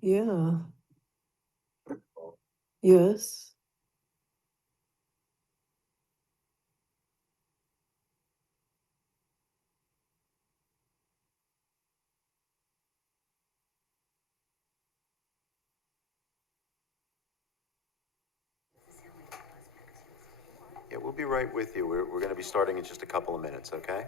Yeah. Yes. Yeah, we'll be right with you. We're going to be starting in just a couple of minutes, okay?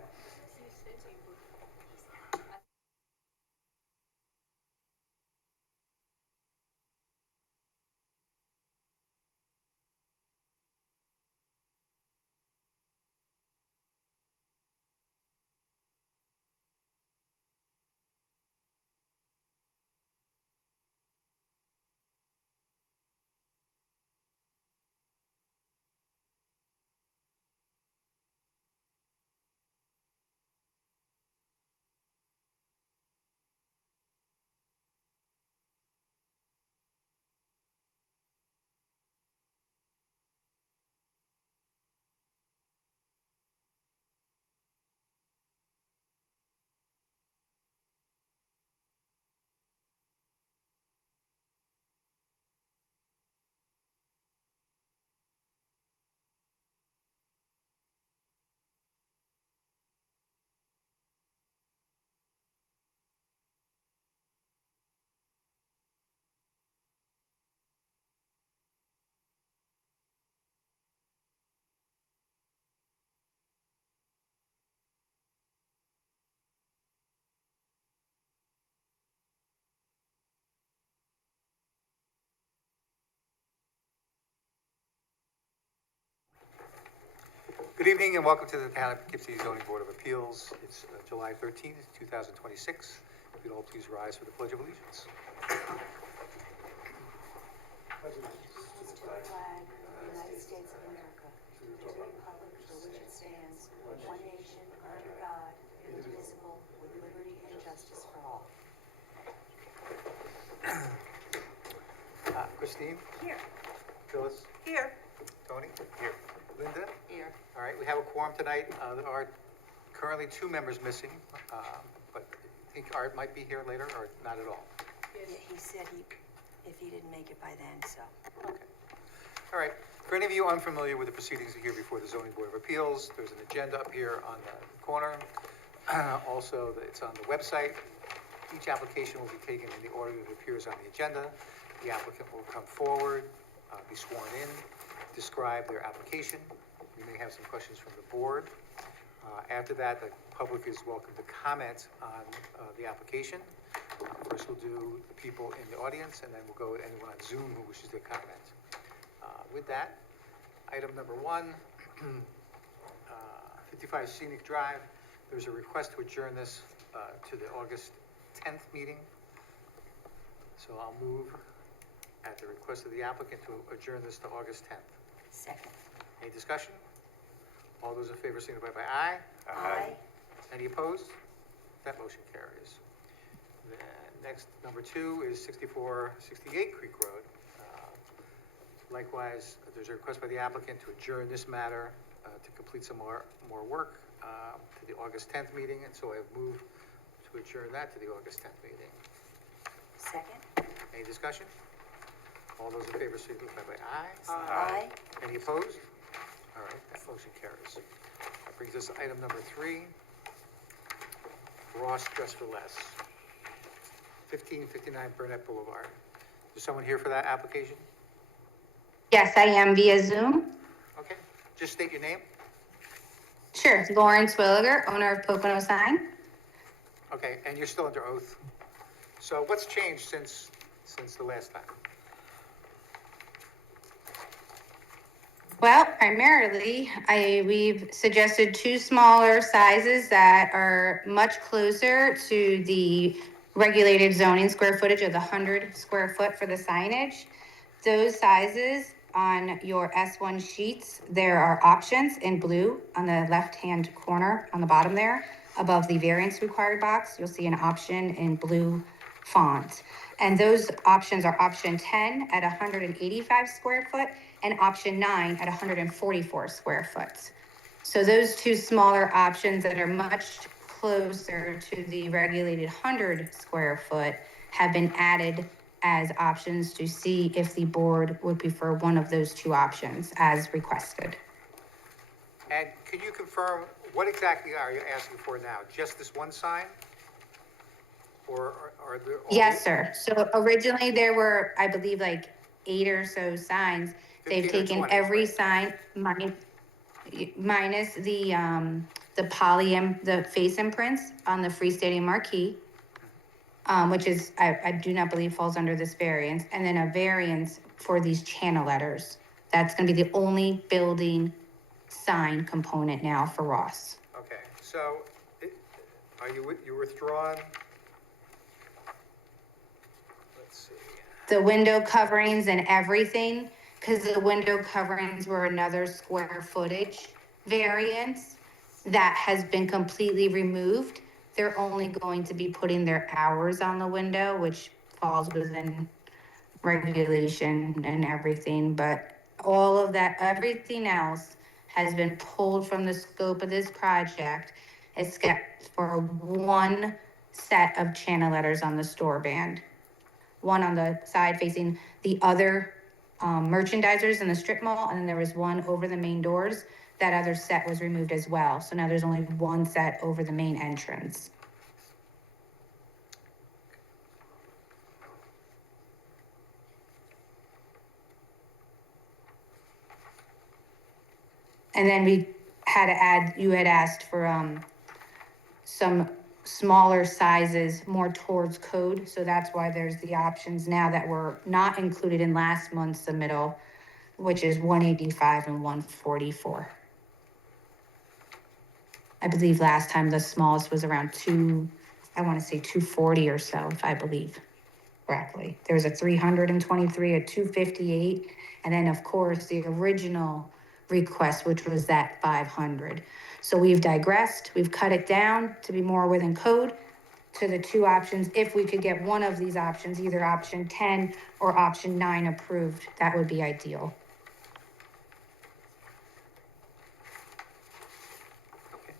Good evening and welcome to the Town of Poughkeepsie Zoning Board of Appeals. It's July 13th, 2026. If you'd all please rise for the Pledge of Allegiance. To the flag of the United States of America, to the republic for which it stands, one nation, under God, indivisible, with liberty and justice for all. Christine? Here. Phyllis? Here. Tony? Here. Linda? Here. All right, we have a quorum tonight. There are currently 2 members missing, but I think Art might be here later or not at all. Yeah, he said if he didn't make it by then, so. Okay. All right. For any of you unfamiliar with the proceedings here before the Zoning Board of Appeals, there's an agenda up here on the corner. Also, it's on the website. Each application will be taken in the order that it appears on the agenda. The applicant will come forward, be sworn in, describe their application. We may have some questions from the board. After that, the public is welcome to comment on the application. First, we'll do the people in the audience, and then we'll go to anyone on Zoom who wishes to comment. With that, item number 1, 55 Scenic Drive. There's a request to adjourn this to the August 10th meeting. So I'll move at the request of the applicant to adjourn this to August 10th. Second. Any discussion? All those in favor signify by aye. Aye. Any opposed? That motion carries. Then next, number 2 is 6468 Creek Road. Likewise, there's a request by the applicant to adjourn this matter to complete some more work to the August 10th meeting, and so I have moved to adjourn that to the August 10th meeting. Second. Any discussion? All those in favor signify by aye. Aye. Any opposed? All right, that motion carries. That brings us to item number 3, Ross Dress for Less, 1559 Burnett Boulevard. Is someone here for that application? Yes, I am via Zoom. Okay, just state your name. Sure, Lauren Swilliger, owner of Pocono Sign. Okay, and you're still under oath. So what's changed since the last time? Well, primarily, we've suggested 2 smaller sizes that are much closer to the regulated zoning square footage of the 100 square foot for the signage. Those sizes on your S1 sheets, there are options in blue on the left-hand corner on the bottom there. Above the variance required box, you'll see an option in blue font. And those options are option 10 at 185 square foot and option 9 at 144 square foot. So those 2 smaller options that are much closer to the regulated 100 square foot have been added as options to see if the board would prefer one of those two options as requested. And could you confirm, what exactly are you asking for now? Just this one sign? Or are there? all Yes, the- sir. So originally there were, I believe, like 8 or so signs. They've 15 or taken 20, every right. sign minus the the face imprints on the freestanding marquee, which is, I do not believe falls under this variance, and then a variance for these channel letters. That's gonna be the only building sign component now for Ross. Okay, so are you withdrawn? Let's see. The window coverings and everything, because the window coverings were another square footage variance that has been completely removed. They're only going to be putting their hours on the window, which falls within regulation and everything, but all of that, everything else has been pulled from the scope of this project, except for one set of channel letters on the store band. One on the side facing the other merchandisers in the strip mall, and then there was one over the main doors. That other set was removed as well, so now there's only one set over the main entrance. And then we had to add, you had asked for some smaller sizes more towards code, so that's why there's the options now that were not included in last month's submittal, which is 185 and 144. I believe last time the smallest was around I want to say 240 or so, if I believe correctly. There was a 323, a 258, and then of course the original request, which was that 500. So we've digressed, we've cut it down to be more within code to the two options. If we could get one of these options, either option 10 or option 9 approved, that would be ideal. Okay.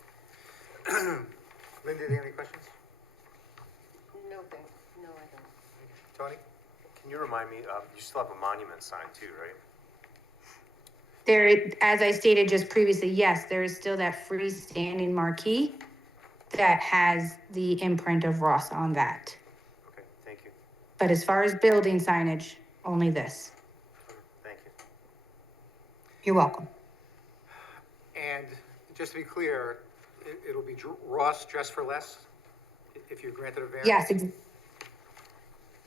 Linda, do you have any questions? No, no, I don't. Tony? Can you remind me, you still have a monument sign too, right? There, as I stated just previously, yes, there is still that freestanding marquee that has the imprint of Ross on that. Okay, thank you. But as far as building signage, only this. Thank you. You're welcome. And just to be clear, it'll be Ross Dress for Less if you're granted a variance?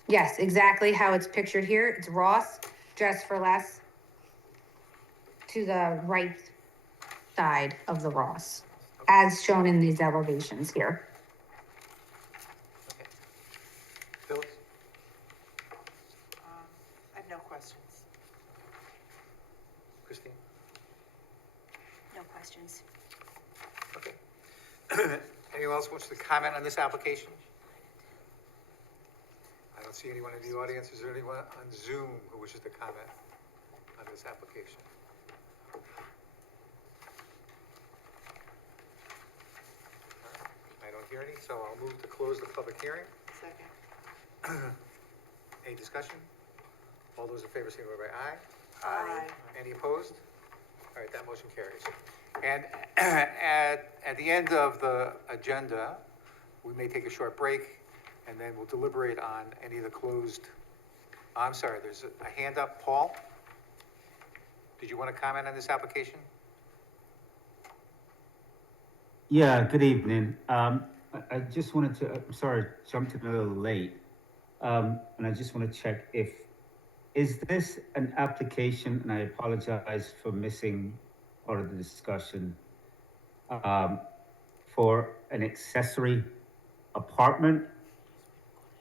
Yes, exactly how it's pictured here. It's Ross, Dress for Less, to the right side of the Ross, as shown in these elevations here. Okay. Phyllis? I have no questions. Christine? No questions. Okay. Anyone else wants to comment on this application? I don't see anyone in the audience. Is there anyone on Zoom who wishes to comment on this application? I don't hear any, so I'll move to close the public hearing. Second. Any discussion? All those in favor, say by aye. Aye. Any opposed? All right, that motion carries. And at the end of the agenda, we may take a short break, and then we'll deliberate on any of the closed, I'm sorry, there's a hand up. Paul? Did you want to comment on this application? Yeah, good evening. I just wanted to, I'm sorry, jumped in a little late. And I just want to check is this an application, and I apologize for missing part of the discussion, for an accessory apartment?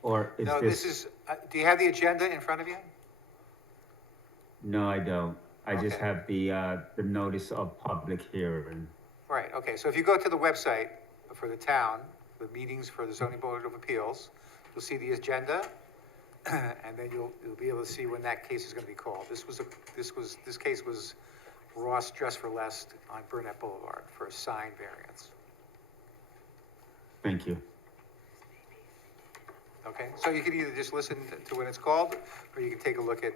Or is No, this is, do you have the agenda in front of you? No, I don't. I just Okay. have the notice of public hearing. Right, okay, so if you go to the website for the town, the meetings for the zoning board of appeals, you'll see the agenda, and then you'll be able to see when that case is gonna be called. This case was Ross Dress for Less on Burnett Boulevard for a sign variance. Thank you. Okay, so you can either just listen to when it's called, or you can take a look at,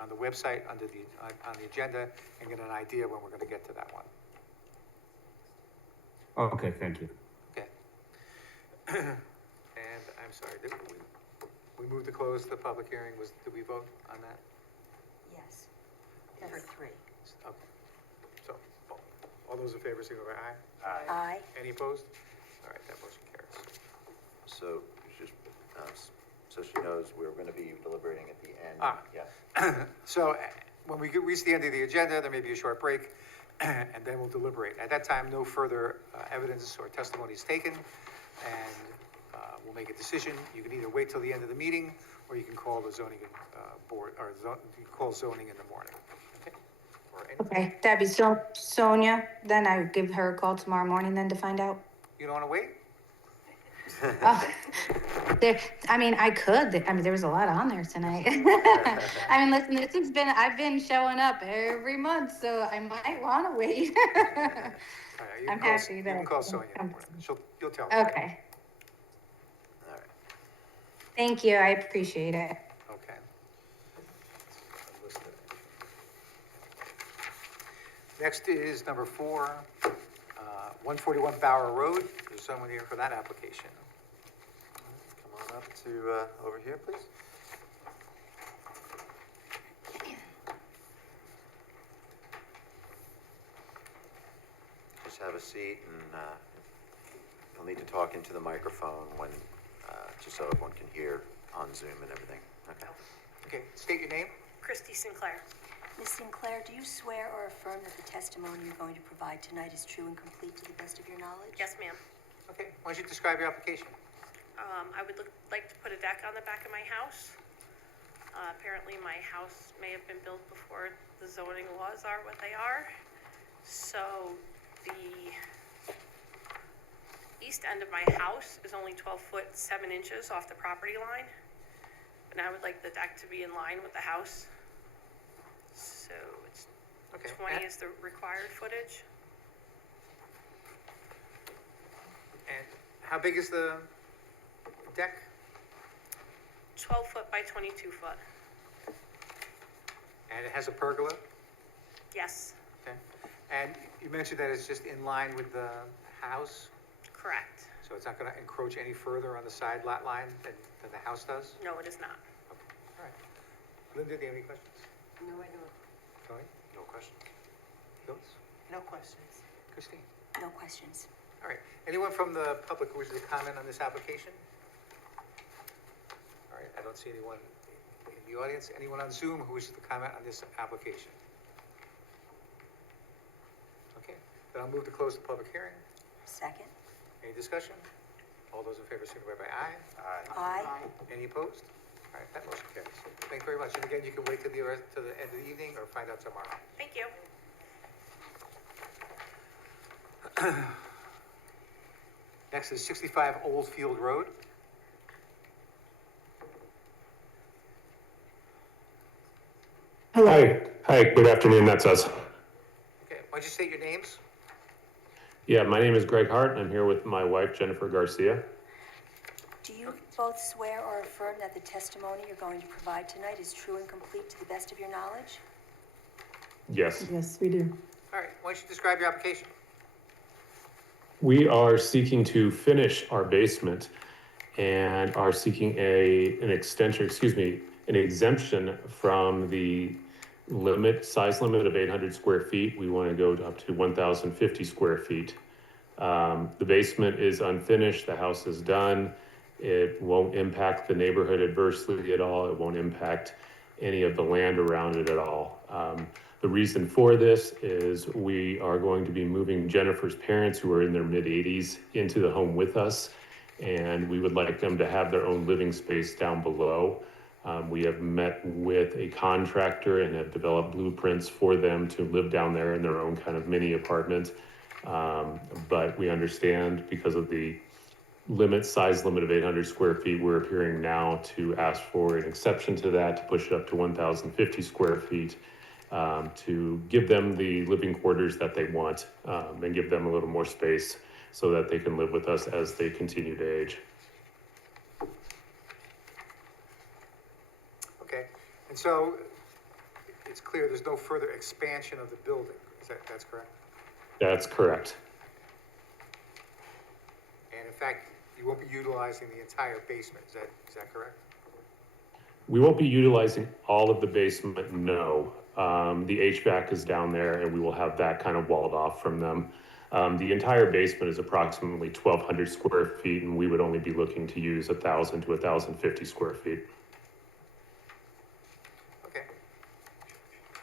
on the website, under the, on the agenda, and get an idea when we're gonna get to that one. Okay, thank you. Okay. And I'm sorry, we moved to close the public hearing, did we vote on that? Yes. For three. Okay. So, all those in favor, signify by aye. Aye. Any opposed? All right, that motion carries. So, just, so she knows we're gonna be deliberating at the end. Ah. Yeah. So, when we reach the end of the agenda, there may be a short break, and then we'll deliberate. At that time, no further evidence or testimony is taken, and we'll make a decision. You can either wait till the end of the meeting, or you can call the zoning board, or you can call zoning in the morning. Okay? Or any, Okay, that'd be Sonia, then I would give her a call tomorrow morning then to find out. you don't want to wait? Oh, I could, there was a lot on there tonight. I mean, listen, I've been showing up every month, so I might wanna wait. All right, you I'm can call, happy you that- can call Sonia in the morning. You'll tell her. Okay, All right. thank you, I appreciate it. Okay. Next is number 4, 141 Bower Road. There's someone here for that application. Come on up to, over here, please. Just have a seat, and you'll need to talk into the microphone when, just so everyone can hear on Zoom and everything. Okay. Okay, state your name. Christy Sinclair. Ms. Sinclair, do you swear or affirm that the testimony you're going to provide tonight is true and complete to the best of your knowledge? Yes, ma'am. Okay, why don't you describe your application? I would like to put a deck on the back of my house. Apparently, my house may have been built before the zoning laws are what they are. So the east end of my house is only 12 foot 7 inches off the property line. And I would like the deck to be in line with the house. So it's Okay. 20 is the required footage. And how big is the deck? 12 foot by 22 foot. And it has a pergola? Yes, Okay. And you mentioned that it's just in line with the house, correct. so it's not going to encroach any further on the side lot line than the house does? No, it is not. Okay, all right. Linda, do you have any questions? No, I don't. Tony? No questions. Phyllis? No questions. Christine? No questions. All right. Anyone from the public who wishes to comment on this application? All right, I don't see anyone in the audience. Anyone on Zoom who wishes to comment on this application? Okay, then I'll move to close the public hearing. Second? Any discussion? All those in favor signify by aye. Aye. Any opposed? All right, that motion carries. Thank you very much. And again, you can wait till the end of the evening or find out tomorrow. Thank you. Next is 65 Old Field Road. Hi, good afternoon, that's us. Okay, why don't you state your names? Yeah, my name is Greg Hart, and I'm here with my wife Jennifer Garcia. Do you both swear or affirm that the testimony you're going to provide tonight is true and complete to the best of your knowledge? Yes, Yes, we do. All right, why don't you describe your application? we are seeking to finish our basement and are seeking an extension, an exemption from the size limit of 800 square feet. We want to go up to 1,050 square feet. The basement is unfinished, the house is done. It won't impact the neighborhood adversely at all. It won't impact any of the land around it at all. The reason for this is we are going to be moving Jennifer's parents, who are in their mid-80s, into the home with us, and we would like them to have their own living space down below. We have met with a contractor and have developed blueprints for them to live down there in their own kind of mini apartment. But we understand because of the size limit of 800 square feet, we're appearing now to ask for an exception to that, to push it up to 1,050 square feet, to give them the living quarters that they want, and give them a little more space so that they can live with us as they continue to age. And so, it's clear there's no further expansion of the building, that's correct? That's correct. And in fact, you won't be utilizing the entire basement, is that correct? We won't be utilizing all of the basement, no. The HVAC is down there and we will have that kind of walled off from them. The entire basement is approximately 1,200 square feet and we would only be looking to use 1,000 to 1,050 square feet. Okay.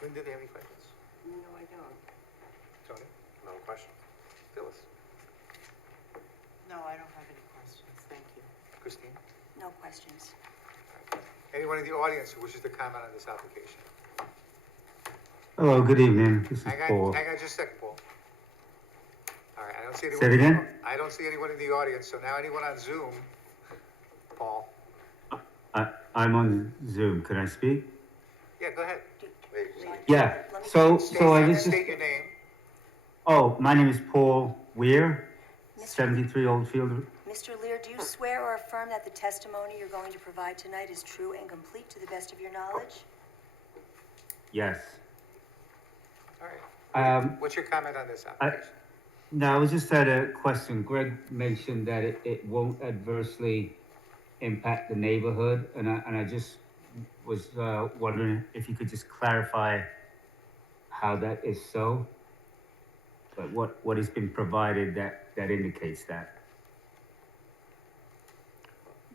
Linda, do you have any questions? No, I don't. Tony? No question. Phyllis? No, I don't have any questions. Thank you. Christine? No questions. Anyone in the audience who wishes to comment on this application? Hello, good evening. This is Hang Paul. on just a second, Paul. All right, I don't see anyone. Say it again? I don't see anyone in the audience, so now anyone on Zoom? Paul? I'm on Zoom. Can I speak? Yeah, go ahead. Yeah. Let me- So I State- was just. State your name. Oh, my name is Paul Weir, Mr. 73 Oldfield. Mr. Lear, do you swear or affirm that the testimony you're going to provide tonight is true and complete to the best of your knowledge? Yes. All right. Um, What's your comment on this application? No, I was just had a question. Greg mentioned that it won't adversely impact the neighborhood, and I just was wondering if you could just clarify how that is so. But what has been provided that indicates that?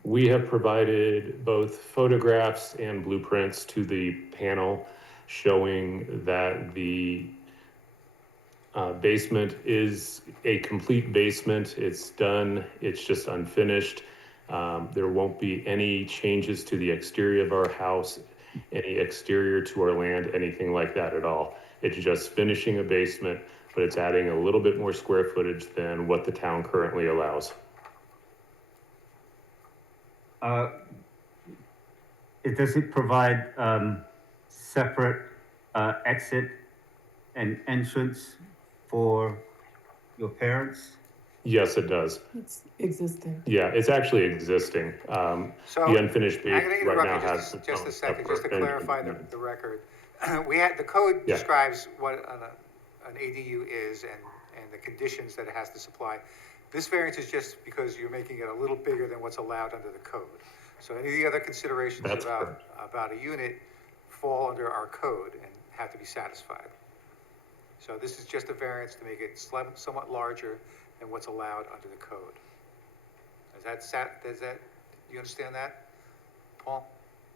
We have provided both photographs and blueprints to the panel showing that the basement is a complete basement. It's done, it's just unfinished. There won't be any changes to the exterior of our house, any exterior to our land, anything like that at all. It's just finishing a basement, but it's adding a little bit more square footage than what the town currently allows. Does it provide separate exit and entrance for your parents? Yes, it does. It's existing. Yeah, it's actually existing. So, The unfinished I'm gonna basement right now interrupt you has. just a its second, own just to separate clarify entrance. the record. The code Yeah. describes what an ADU is and the conditions that it has to supply. This variance is just because you're making it a little bigger than what's allowed under the code. So any of the other considerations That's correct. about a unit fall under our code and have to be satisfied. So this is just a variance to make it somewhat larger than what's allowed under the code. Do you understand that, Paul?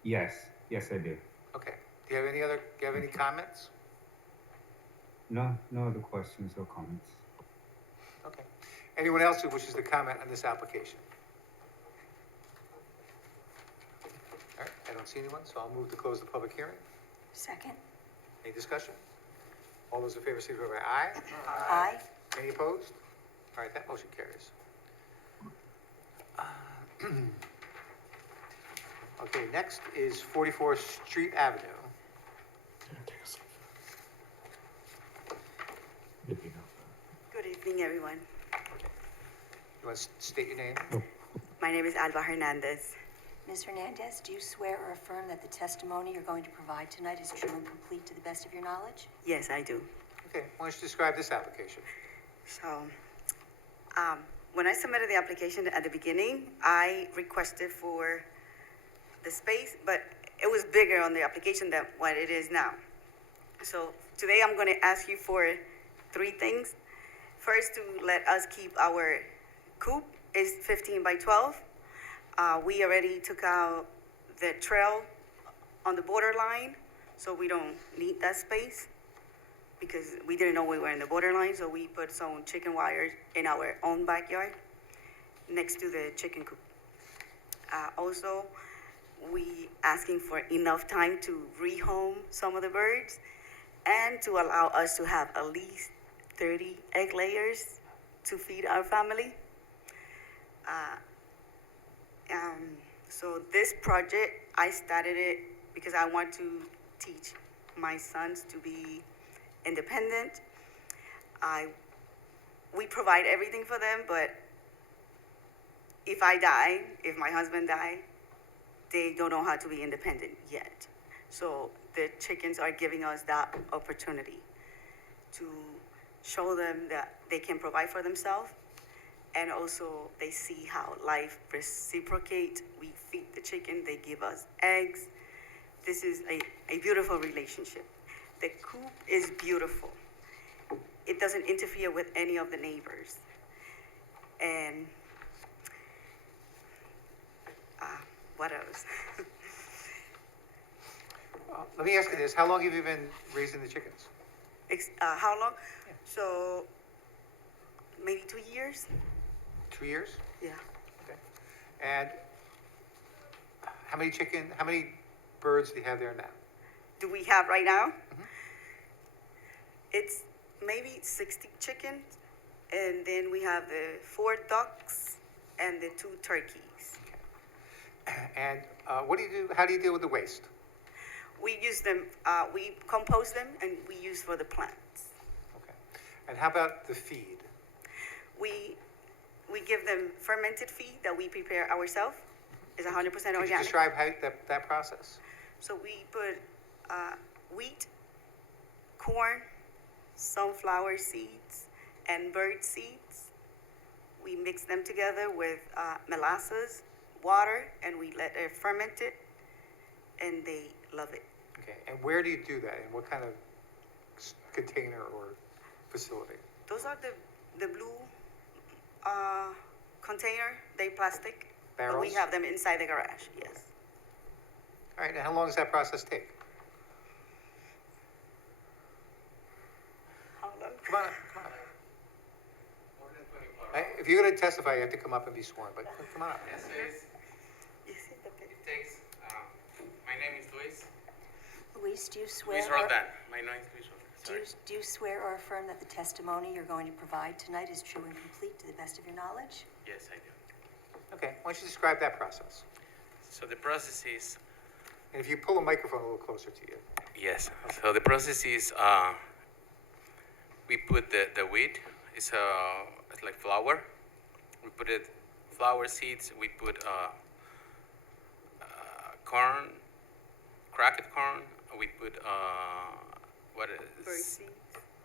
Yes, I do. Okay. Do you have any comments? No other questions or comments. Okay. Anyone else who wishes to comment on this application? All right, I don't see anyone, so I'll move to close the public hearing. Second? Any discussion? All those in favor, signify by aye. Aye. Any opposed? All right, that motion carries. Okay, next is 44 Street Avenue. Good evening, everyone. You want to state your name? My name is Alba Hernandez. Ms. Hernandez, do you swear or affirm that the testimony you're going to provide tonight is true and complete to the best of your knowledge? Yes, I do. Okay, why don't you describe this application? So, when I submitted the application at the beginning, I requested for the space, but it was bigger on the application than what it is now. So today I'm going to ask you for 3 things. First, to let us keep our coop is 15 by 12. We already took out the trail on the borderline, so we don't need that space because we didn't know we were in the borderline, so we put some chicken wires in our own backyard next to the chicken coop. Also, we asking for enough time to rehome some of the birds and to allow us to have at least 30 egg layers to feed our family. So this project, I started it because I want to teach my sons to be independent. We provide everything for them, but if I die, if my husband die, they don't know how to be independent yet. So the chickens are giving us that opportunity to show them that they can provide for themselves. And also they see how life reciprocates. We feed the chicken, they give us eggs. This is a beautiful relationship. The coop is beautiful. It doesn't interfere with any of the neighbors. And what else? Let me ask you this, how long have you been raising the chickens? How long? So maybe 2 years? 2 years? Yeah. Okay. And how many birds do you have there now? Do we have right now? It's maybe 60 chickens, and then we have the 4 ducks and the 2 turkeys. And what do you do, how do you deal with the waste? We use them, we compost them, and we use for the plants. Okay. And how about the feed? We give them fermented feed that we prepare ourselves. It's 100% Could you organic. describe how that process? So we put wheat, corn, sunflower seeds, and bird seeds. We mix them together with molasses, water, and we let it ferment it, and they love it. Okay, and where do you do that? In what kind of container or facility? Those are the blue container, they plastic. But Barrels? we have them inside the garage, yes. All right, and how long does that process take? How long? Come on up, come on up. If you're gonna testify, you have to come up and be sworn, but come on up. Yes, You see the pic- it takes, my name is Luis. Luis, do you swear? Luis Roldan. My name is Luis Roldan. Sorry. Do you swear or affirm that the testimony you're going to provide tonight is true and complete to the best of your knowledge? Yes, I do. Okay, why don't you describe that process? So the process is, And if you pull the microphone a little closer to you. yes, so the process is, we put the wheat, it's like flour. We put it, flour seeds, we put corn, cracked corn, we put, what Bird is? seeds.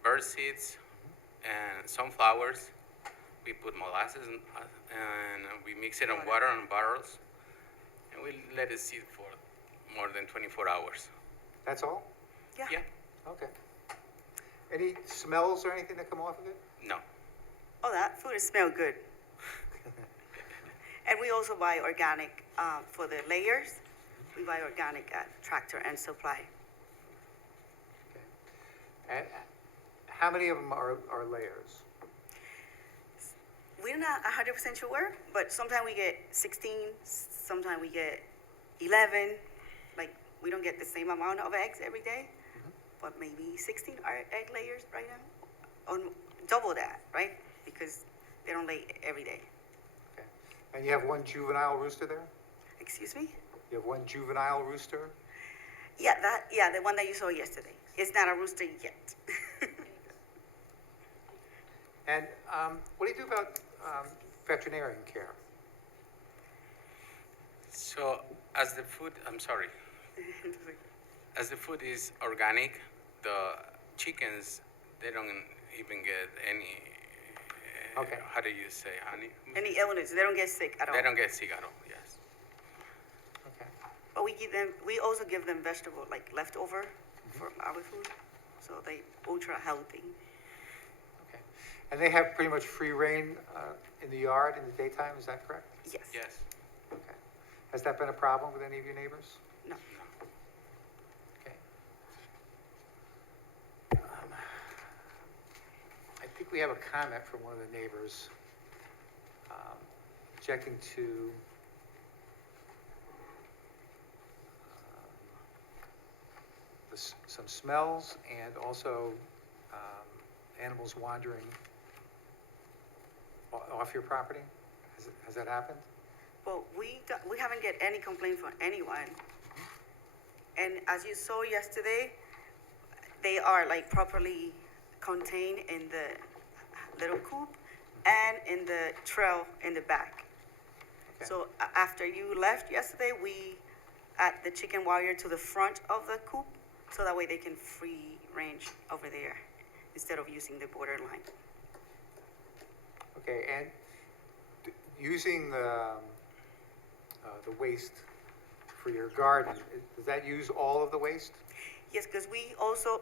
Bird seeds and sunflowers. We put molasses and we mix it in water and barrels. And we let it sit for more than 24 hours. That's all? Yeah, Okay. Any smells or anything that come off of it? no. Oh, that food smells good. And we also buy organic for the layers. We buy organic at Tractor and Supply. Okay. And how many of them are layers? We're not 100% sure, but sometimes we get 16, sometimes we get 11. Like, we don't get the same amount of eggs every day, but maybe 16 are egg layers right now. Or double that, right? Because they don't lay every day. Okay. And you have one juvenile rooster there? Excuse me? You have one juvenile rooster? Yeah, the one that you saw yesterday. It's not a rooster yet. And what do you do about veterinarian care? So as the food, I'm sorry, as the food is organic, the chickens, they don't even get any, Okay. how do you say, honey? Any illness, they don't get sick at all. They don't get sick at all, yes. Okay. But we also give them vegetable, like leftover from our food. So they ultra healthy. Okay. And they have pretty much free reign in the yard in the daytime, is that correct? Yes. Yes. Okay. Has that been a problem with any of your neighbors? No. Okay. I think we have a comment from one of the neighbors objecting to some smells and also animals wandering off your property. Has that happened? Well, we haven't get any complaint from anyone. And as you saw yesterday, they are like properly contained in the little coop and in the trail in the back. Okay. So after you left yesterday, we add the chicken wire to the front of the coop, so that way they can free range over there instead of using the borderline. Okay, and using the waste for your garden, does that use all of the waste? Yes, because we also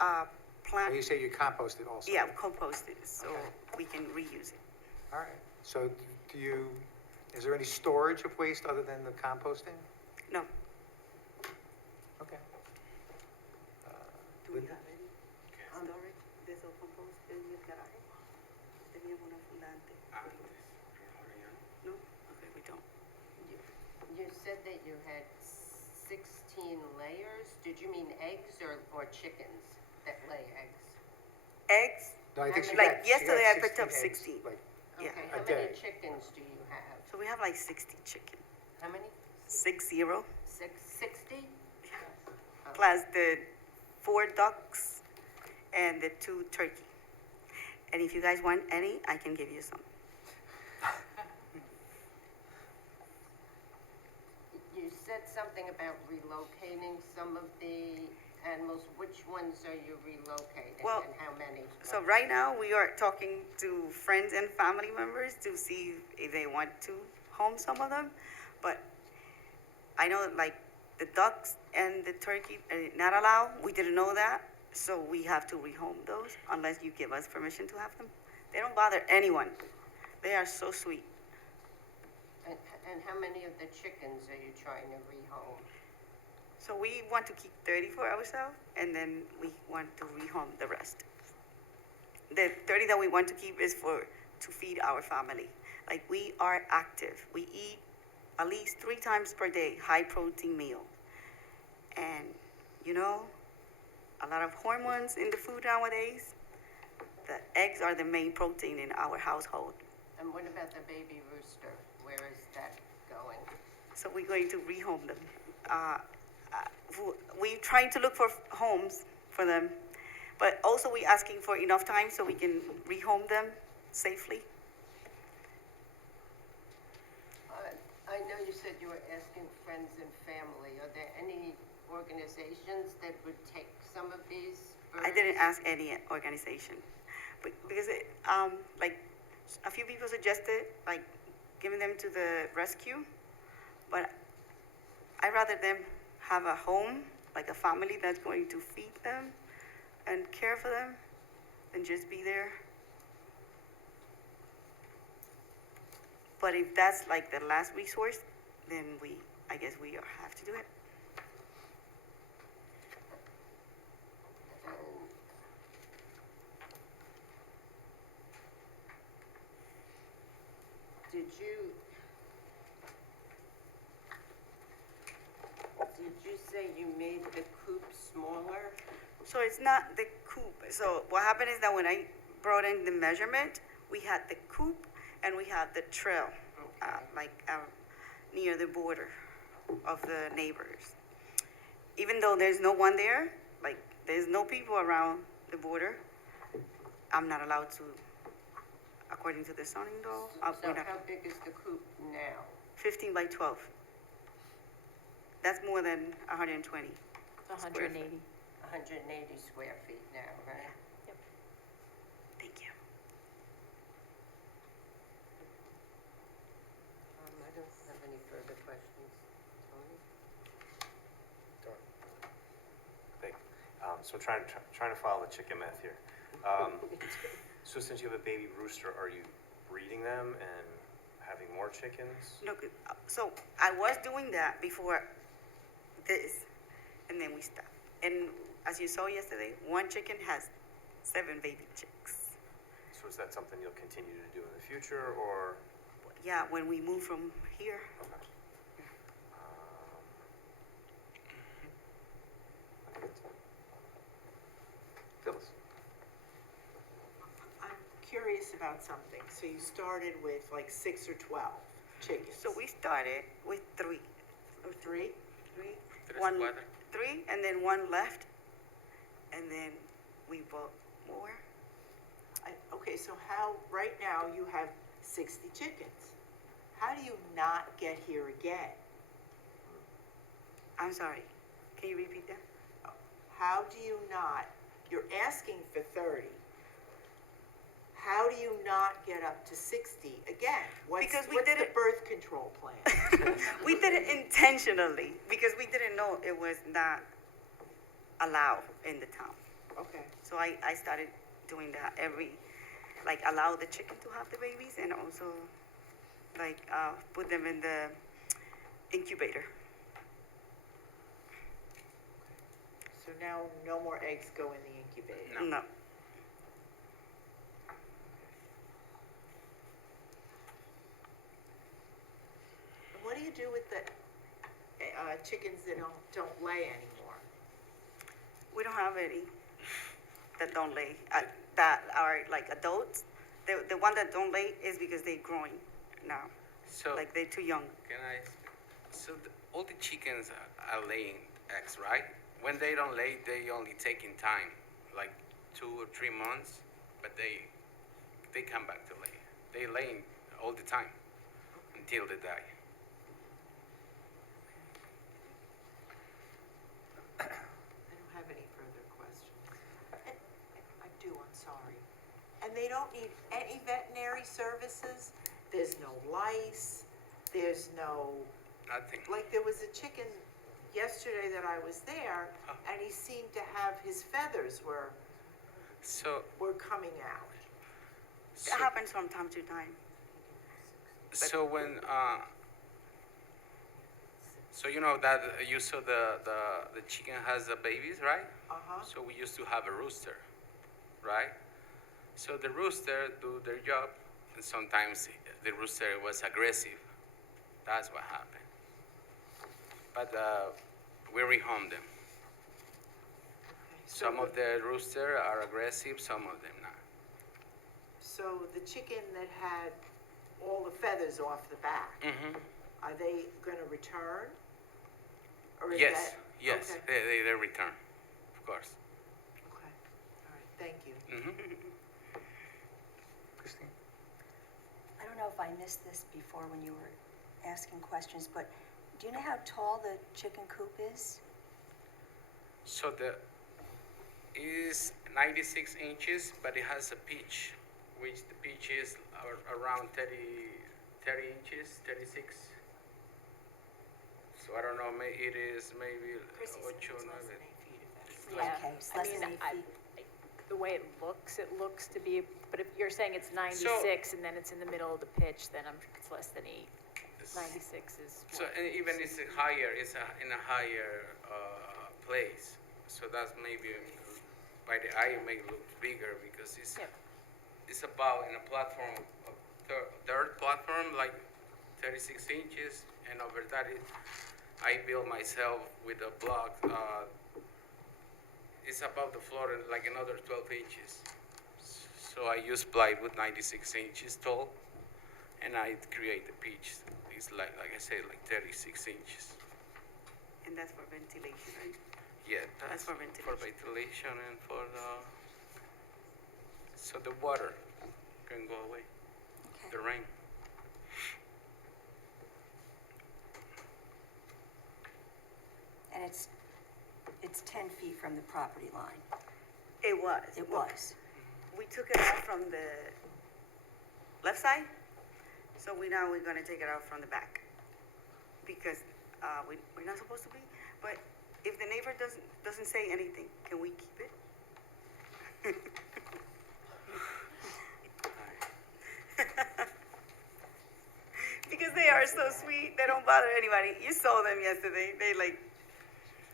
Or plant, you say you compost it also? yeah, compost it, so Okay. we can reuse it. All right, so is there any storage of waste other than the composting? No. Okay. Do we have any storage de esos compost en el garaje? Teníamos una fundante. No? Okay, we don't. You said that you had 16 layers. Did you mean eggs or chickens that lay eggs? Eggs, No, I think she Like got yesterday I picked 16 up eggs, 16. like, yeah. Okay, A how day. many chickens do you have? So we have like 60 chicken. How many? 60, 60? plus the 4 ducks and the 2 turkey. And if you guys want any, I can give you some. You said something about relocating some of the animals. Which ones are you relocating Well, and how many? So right now, we are talking to friends and family members to see if they want to home some of them. But I know like the ducks and the turkey are not allowed. We didn't know that. So we have to rehome those unless you give us permission to have them. They don't bother anyone. They are so sweet. And how many of the chickens are you trying to rehome? So we want to keep 30 for ourselves, and then we want to rehome the rest. The 30 that we want to keep is to feed our family. Like, we are active. We eat at least 3 times per day, high protein meal. And, a lot of hormones in the food nowadays. The eggs are the main protein in our household. And what about the baby rooster? Where is that going? So we're going to rehome them. We're trying to look for homes for them, but also we're asking for enough time so we can rehome them safely. I know you said you were asking friends and family. Are there any organizations that would take some of these birds? I didn't ask any organization, but because like a few people suggested like giving them to the rescue, but I'd rather them have a home, like a family that's going to feed them and care for them than just be there. But if that's like the last resource, then I guess we have to do it. Did you say you made the coop smaller? So it's not the coop. So what happened is that when I brought in the measurement, we had the coop and we had the trail, near the border of the neighbors. Even though there's no one there, like there's no people around the border, I'm not allowed to, according to the zoning law. So how big is the coop now? 15 by 12. That's more than 120. 180. 180 square feet now, right? Thank you. I don't have any further questions. Tony? So trying to follow the chicken math here. So since you have a baby rooster, are you breeding them and having more chickens? No, so I was doing that before this, and then we stopped. And as you saw yesterday, one chicken has 7 baby chicks. So is that something you'll continue to do in the future, or? Yeah, when we move from here. Okay. Phyllis? I'm curious about something. So you started with like 6 or 12 chickens? So we started with 3. Or 3? 3. Tres, One, cuatro. 3, and then 1 left. And then we bought more. Okay, so right now you have 60 chickens. How do you not get here again? I'm sorry, can you repeat that? How do you not, you're asking for 30. How do you not get up to 60 again? Because we What's did the it- birth control plan? We did it intentionally, because we didn't know it was not allowed in the town. Okay. So I started doing that like allow the chicken to have the babies and also like put them in the incubator. So now no more eggs go in the incubator? No. And what do you do with the chickens that don't lay anymore? We don't have any that don't lay, that are like adults. The one that don't lay is because they're growing now, So, like they're too young. can I, all the chickens are laying eggs, right? When they don't lay, they only taking time, like 2 or 3 months, but they come back to lay. They laying all the time until they die. I don't have any further questions. I do, I'm sorry. And they don't need any veterinary services? There's no lice, there's no, Nothing. like there was a chicken yesterday that I was there, and he seemed to have, his feathers were So, coming out. It happens from time to time. so when, so you know that you saw the chicken has the babies, right? Uh-huh. So we used to have a rooster, right? So the rooster do their job, and sometimes the rooster was aggressive. That's what happened. But we rehomed them. Some of the rooster are aggressive, some of them not. So the chicken that had all the feathers off the back, Mm-hmm. are they gonna return? Or is Yes, that? yes, Okay, they return, of course. okay, all right, thank you. Mm-hmm. Christine? I don't know if I missed this before when you were asking questions, but do you know how tall the chicken coop is? So the is 96 inches, but it has a pitch, which the pitch is around 30 inches, 36. So I don't know, it is maybe Chrissy said 8 it's or less 9. than 8 feet, if that's. Yeah, Okay, it's I less mean, than 8 feet. the way it looks to be, but if you're saying it's 96 and then it's in the middle of the pitch, then it's less than 8. 96 is So what? and even it's higher, it's in a higher place. So that's maybe by the eye it may look bigger because Yep. it's about in a platform, a third platform, like 36 inches, and over that I built myself with a block. It's above the floor and like another 12 inches. So I use plywood 96 inches tall, and I create the pitch. It's like I said, like 36 inches. And that's for ventilation, right? Yeah, That's for ventilation and for so the water can go away, the rain. And it's 10 feet from the property line. It was. It was. We took it out from the left side, so we're gonna take it out from the back. Because, we're not supposed to be, but if the neighbor doesn't say anything, can we keep it? Because they are so sweet, they don't bother anybody. You saw them yesterday, they like,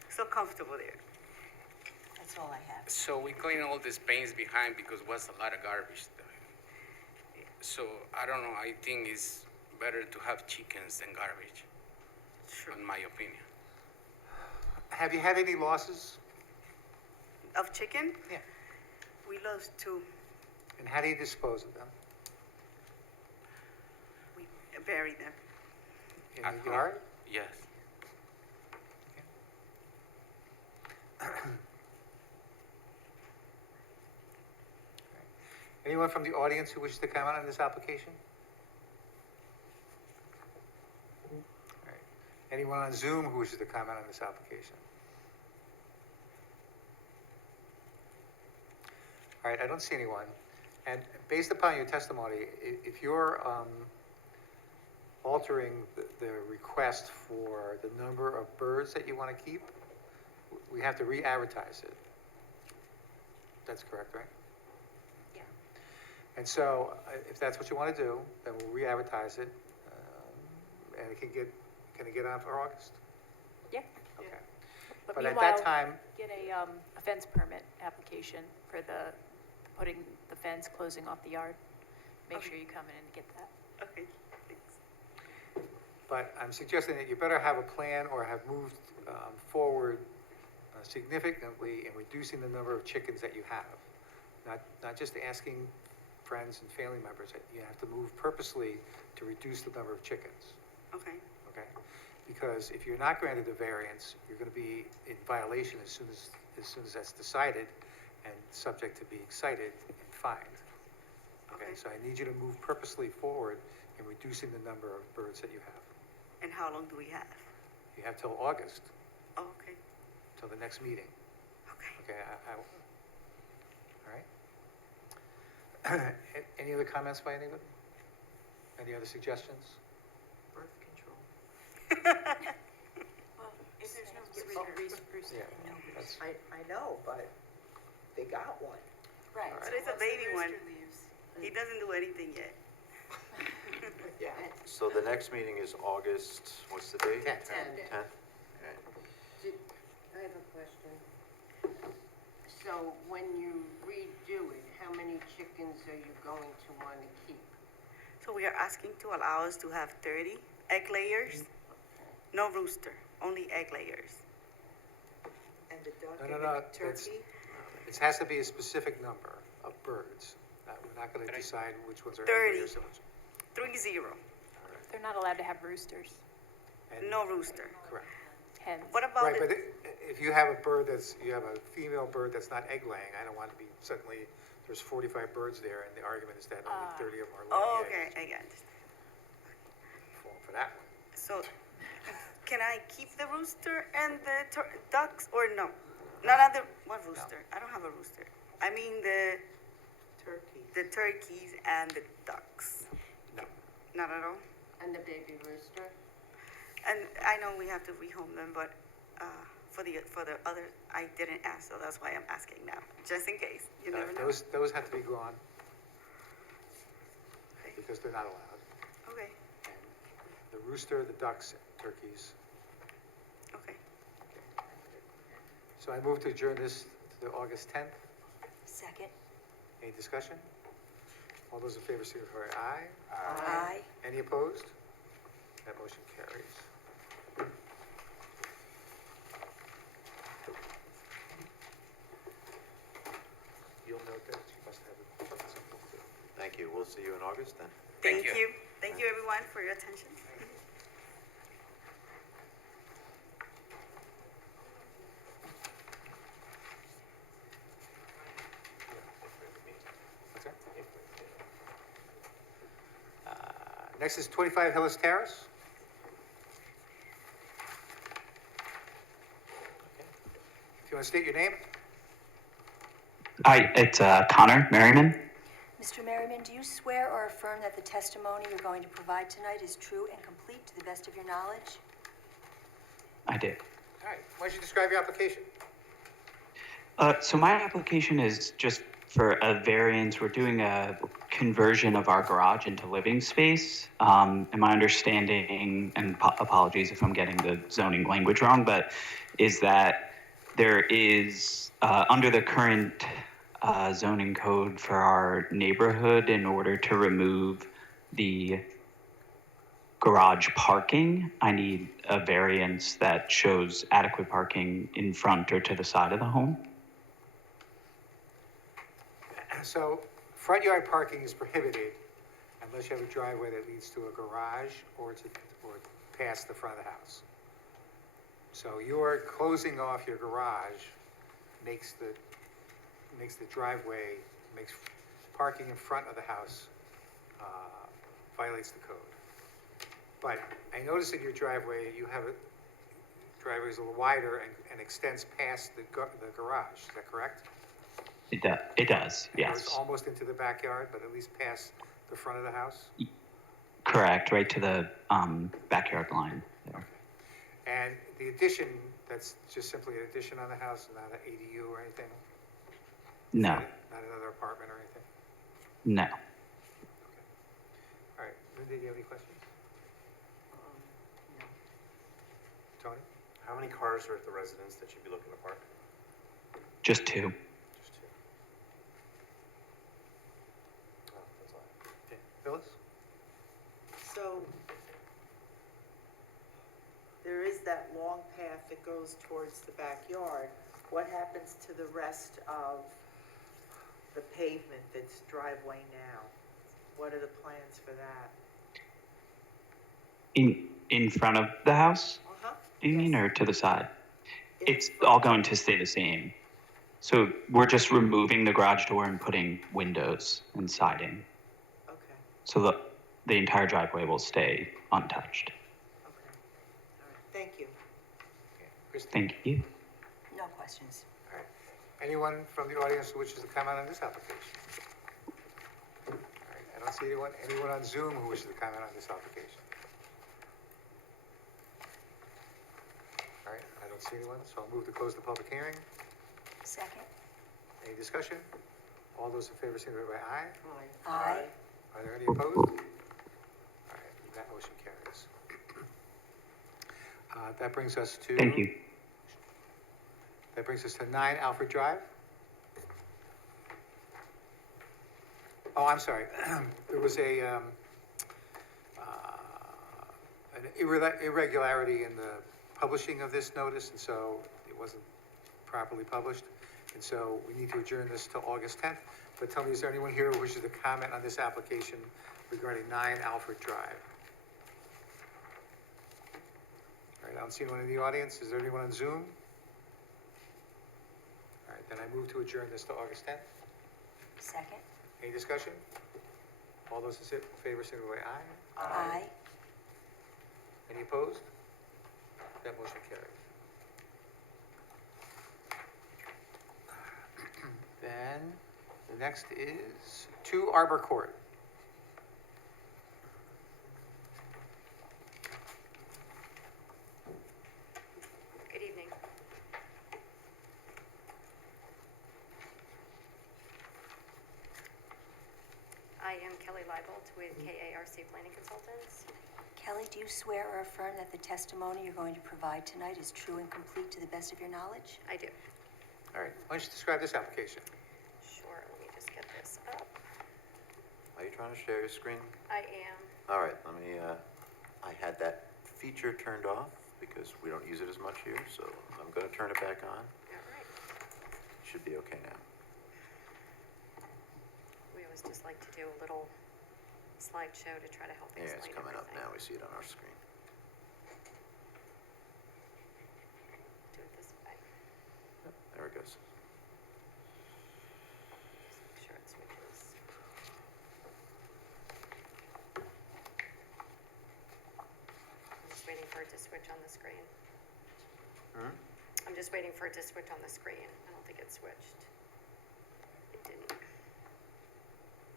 so comfortable there. That's all I have. So we clean all the space behind because was a lot of garbage there. So I don't know, I think it's better to have chickens than garbage, in my opinion. Have you had any losses? Of chicken, Yeah. we lost 2. And how do you dispose of them? We bury them. In At the home. yard? Yes. Anyone from the audience who wishes to comment on this application? All right. Anyone on Zoom who wishes to comment on this application? All right, I don't see anyone. And based upon your testimony, if you're altering the request for the number of birds that you want to keep, we have to re-advertise it. That's correct, right? Yeah. And so, if that's what you want to do, then we'll re-advertise it, and can it get on for August? Yeah. Okay. But But at meanwhile, that time, get a fence permit application for putting the fence, closing off the yard. Make sure you come in and get that. Okay, thanks. but I'm suggesting that you better have a plan or have moved forward significantly in reducing the number of chickens that you have. Not just asking friends and family members, that you have to move purposely to reduce the number of chickens. Okay, Okay? Because if you're not granted a variance, you're going to be in violation as soon as that's decided and subject to being cited and fined. Okay? Okay. So I need you to move purposely forward in reducing the number of birds that you have. and how long do we have? You have till August, Oh, okay, till the next meeting. okay. Okay, all right. Any other comments by anybody? Any other suggestions? Birth control. Well, if there's no Get rid of rooster. Yeah, that's, I know, but they got one. Right. All But it's a baby one. Leaves. He doesn't do anything yet. Yeah. So the next meeting is August, what's the date? 10th. 10th? I have a question. So when you redo it, how many chickens are you going to want to keep? So we are asking to allow us to have 30 egg layers. No rooster, only egg layers. And the duck No, and no, the that's- turkey? It has to be a specific number of birds. We're not going to decide which ones are. 30. or so much. 30, They're not allowed to have roosters, And- no rooster. Correct. hens. What about Right, the, but if you have you have a female bird that's not egg laying, I don't want to be suddenly, there's 45 birds there, and the argument is that only 30 of them are oh, laying okay, eggs. I understand. Fall for that one. So can I keep the rooster and the ducks or no? Not other, what rooster? I don't have a rooster. I mean Turkey. the turkeys and the ducks. No. Not at all? And the baby rooster? And I know we have to rehome them, but for the other, I didn't ask, so that's why I'm asking now, just in case. You never know. Those have to be gone Okay. because they're not allowed. Okay, And the rooster, the ducks, turkeys. okay. So I move to adjourn this to August 10th. Second. Any discussion? All those in favor signify by aye. Aye. Any opposed? That motion carries. You'll note that you must have something to. Thank you, we'll see you in August then. Thank you. Thank you, everyone, for your attention. What's that? Next is 25 Hillis Terrace. If you want to state your name? Hi, it's Connor Merriman. Mr. Merriman, do you swear or affirm that the testimony you're going to provide tonight is true and complete to the best of your knowledge? I did. All right, why don't you describe your application? So my application is just for a variance. We're doing a conversion of our garage into living space. And my understanding, and apologies if I'm getting the zoning language wrong, but is that there is, under the current zoning code for our neighborhood, in order to remove the garage parking, I need a variance that shows adequate parking in front or to the side of the home. So front yard parking is prohibited unless you have a driveway that leads to a garage or past the front of the house. So your closing off your garage makes the driveway, makes parking in front of the house, violates the code. But I noticed in your driveway, you have a driveway is a little wider and extends past the garage, is that correct? It does, It goes yes. almost into the backyard, but at least past the front of the house? Correct, right to the backyard line there. And the addition, that's just simply an addition on the house, not an ADU or anything? No, Not another apartment or anything? no. All right, Linda, do you have any questions? No. Tony? How many cars are at the residence that you'd be looking to park? Just two. Just two. Oh, that's all. Okay. Phyllis? So, there is that long path that goes towards the backyard. What happens to the rest of the pavement that's driveway now? What are the plans for that? In front of the house, Uh-huh. do you mean, or to the side? In It's front. all going to stay the same. So we're just removing the garage door and putting windows and siding. Okay, So the entire driveway will stay untouched. okay. All right, thank you. Okay. Christine? Thank you. No questions. All right. Anyone from the audience who wishes to comment on this application? All right, I don't see anyone. Anyone on Zoom who wishes to comment on this application? All right, I don't see anyone, so I'll move to close the public hearing. Second? Any discussion? All those in favor, signify by aye. Aye. Are there any opposed? All right, that motion carries. That brings us to... Thank you. That brings us to 9 Alfred Drive. Oh, I'm sorry. There was an irregularity in the publishing of this notice, and so it wasn't properly published. And so we need to adjourn this till August 10th. But tell me, is there anyone here who wishes to comment on this application regarding 9 Alfred Drive? All right, I don't see anyone in the audience. Is there anyone on Zoom? All right, then I move to adjourn this to August 10th. Second? Any discussion? All those in favor, signify by aye. Aye. Any opposed? That motion carries. Then, the next is 2 Arbor Court. Good evening. I am Kelly Leibold with KARC Planning Consultants. Kelly, do you swear or affirm that the testimony you're going to provide tonight is true and complete to the best of your knowledge? I do. All right, why don't you describe this application? Sure, let me just get this up. Are you trying to share your screen? I am. All right, let me, I had that feature turned off because we don't use it as much here, so I'm gonna turn it back on. All right. Should be okay now. We always just like to do a little slideshow to try to help Yeah, explain it's coming up everything. now, we see it on our screen. Do it this way. Yep, there it goes. Just make sure it switches. I'm just waiting for it to switch on the screen. Hmm? I'm just waiting for it to switch on the screen. I don't think it switched. It didn't.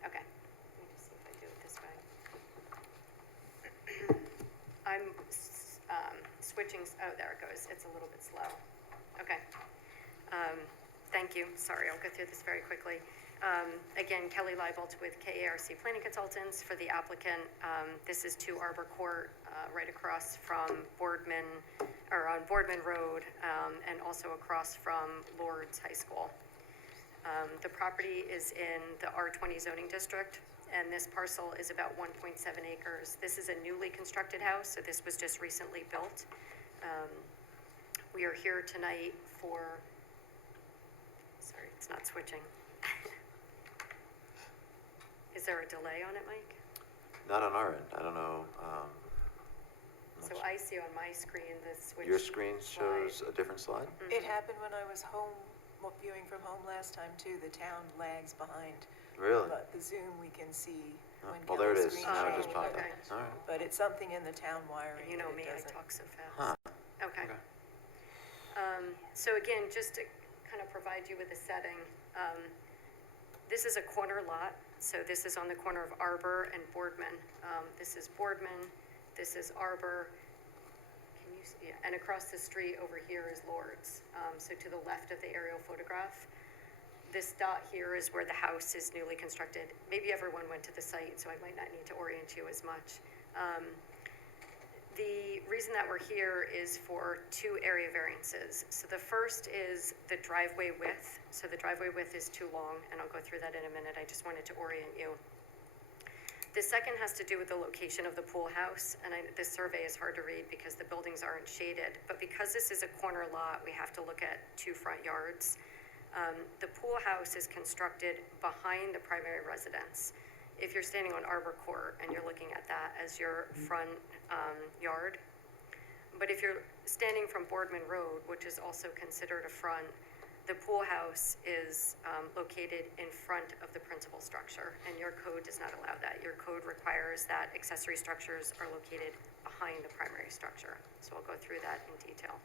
Okay, let me just see if I do it this way. I'm switching, oh, there it goes. It's a little bit slow. Okay. Thank you. Sorry, I'll go through this very quickly. Again, Kelly Leibold with KARC Planning Consultants for the applicant. This is 2 Arbor Court, right across from Boardman, or on Boardman Road, and also across from Lourdes High School. The property is in the R20 zoning district, and this parcel is about 1.7 acres. This is a newly constructed house, so this was just recently built. We are here tonight for, sorry, it's not switching. Is there a delay on it, Mike? Not on our end, I don't know, So I see on my screen the switch. your screen slide. shows a different slide? Mhm. It happened when I was home, viewing from home last time too. The town lags behind. Really? But the Zoom, we can see when Well, there it Kelly's is. screen Now it sharing, just popped up. Okay. All right. But it's something in the town wiring. You know that me, I doesn't- talk so fast. Huh. Okay. Okay. So again, just to kind of provide you with a setting, this is a corner lot. So this is on the corner of Arbor and Boardman. This is Boardman, this is Arbor. Can you see? Yeah, and across the street over here is Lord's. So to the left of the aerial photograph. This dot here is where the house is newly constructed. Maybe everyone went to the site, so I might not need to orient you as much. The reason that we're here is for two area variances. So the first is the driveway width. So the driveway width is too long, and I'll go through that in a minute. I just wanted to orient you. The second has to do with the location of the pool house, and this survey is hard to read because the buildings aren't shaded, but because this is a corner lot, we have to look at two front yards. The pool house is constructed behind the primary residence. If you're standing on Arbor Court and you're looking at that as your front yard, but if you're standing from Boardman Road, which is also considered a front, the pool house is located in front of the principal structure, and your code does not allow that. Your code requires that accessory structures are located behind the primary structure. So I'll go through that in detail.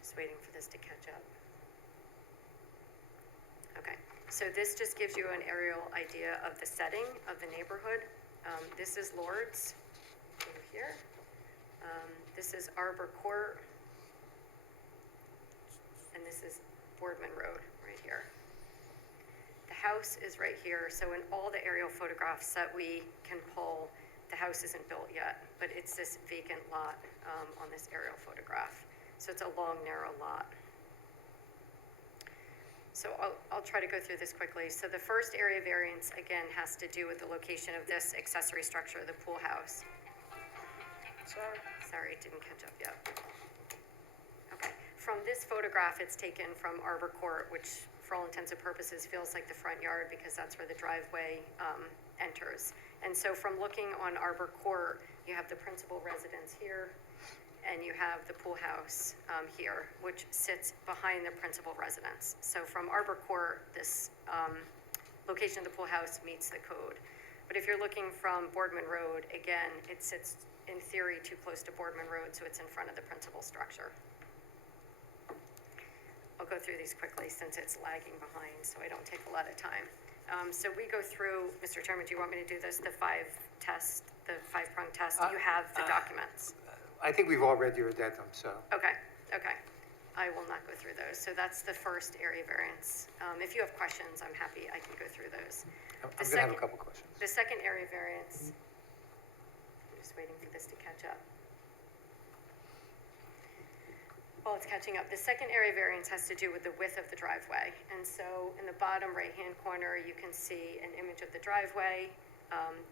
Just waiting for this to catch up. Okay, so this just gives you an aerial idea of the setting of the neighborhood. This is Lord's over here. This is Arbor Court. And this is Boardman Road right here. The house is right here, so in all the aerial photographs that we can pull, the house isn't built yet, but it's this vacant lot on this aerial photograph. So it's a long, narrow lot. So I'll try to go through this quickly. So the first area variance, again, has to do with the location of this accessory structure, the pool house. Sorry, it didn't catch up yet. Okay, from this photograph, it's taken from Arbor Court, which for all intents and purposes feels like the front yard because that's where the driveway enters. And so from looking on Arbor Court, you have the principal residence here, and you have the pool house here, which sits behind the principal residence. So from Arbor Court, this location of the pool house meets the code. But if you're looking from Boardman Road, again, it sits in theory too close to Boardman Road, so it's in front of the principal structure. I'll go through these quickly since it's lagging behind, so I don't take a lot of time. So we go through, Mr. Chairman, do you want me to do this, the five-prong test? Do you have the documents? I think we've all read your addendum, so. Okay. I will not go through those. So that's the first area variance. If you have questions, I'm happy, I can go through those. I'm going to have a couple questions. The second area variance, I'm just waiting for this to catch up. While it's catching up, the second area variance has to do with the width of the driveway. And so in the bottom right-hand corner, you can see an image of the driveway.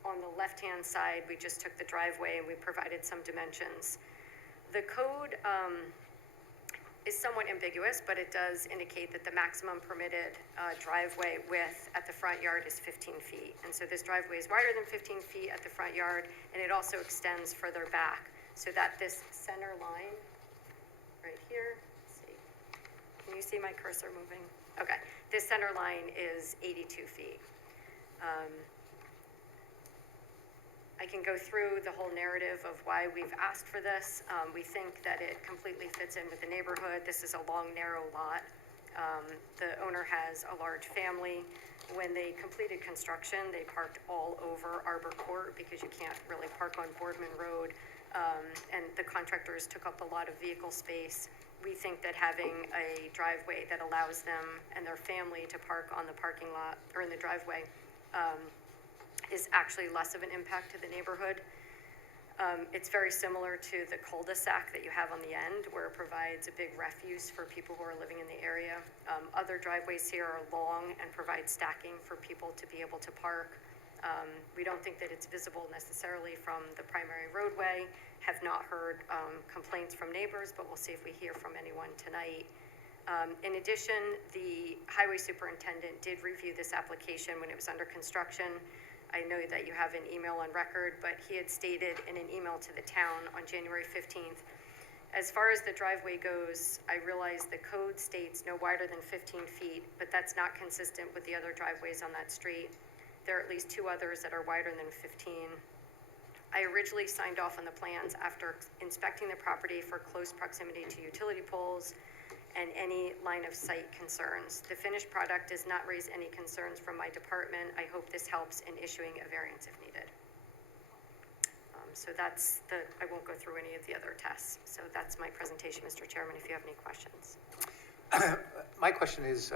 On the left-hand side, we just took the driveway and we provided some dimensions. The code is somewhat ambiguous, but it does indicate that the maximum permitted driveway width at the front yard is 15 feet. And so this driveway is wider than 15 feet at the front yard, and it also extends further back so that this center line right here, let's see. Can you see my cursor moving? Okay, this center line is 82 feet. I can go through the whole narrative of why we've asked for this. We think that it completely fits in with the neighborhood. This is a long, narrow lot. The owner has a large family. When they completed construction, they parked all over Arbor Court because you can't really park on Boardman Road. And the contractors took up a lot of vehicle space. We think that having a driveway that allows them and their family to park on the parking lot or in the driveway is actually less of an impact to the neighborhood. It's very similar to the cul-de-sac that you have on the end where it provides a big refuse for people who are living in the area. Other driveways here are long and provide stacking for people to be able to park. We don't think that it's visible necessarily from the primary roadway, have not heard complaints from neighbors, but we'll see if we hear from anyone tonight. In addition, the highway superintendent did review this application when it was under construction. I know that you have an email on record, but he had stated in an email to the town on January 15th, as far as the driveway goes, I realize the code states no wider than 15 feet, but that's not consistent with the other driveways on that street. There are at least 2 others that are wider than 15. I originally signed off on the plans after inspecting the property for close proximity to utility poles and any line of sight concerns. The finished product does not raise any concerns from my department. I hope this helps in issuing a variance if needed. So that's I won't go through any of the other tests. So that's my presentation, Mr. Chairman, if you have any questions. My question is,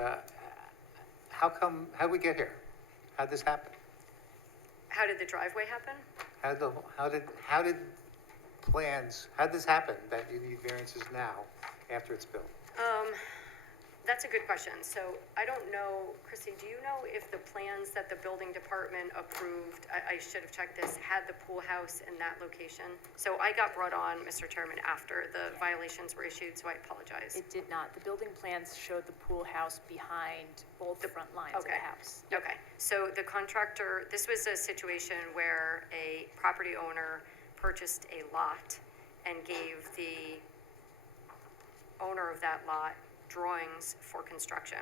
how'd we get here? How'd this happen? How did the driveway happen? How'd this happen, that you need variances now after it's built? That's a good question. So I don't know, Chrissy, do you know if the plans that the building department approved, I should have checked this, had the pool house in that location? So I got brought on, Mr. Chairman, after the violations were issued, so I apologize. It did not. The building plans showed the pool house behind both the front lines of the house. Okay, so the contractor, this was a situation where a property owner purchased a lot and gave the owner of that lot drawings for construction,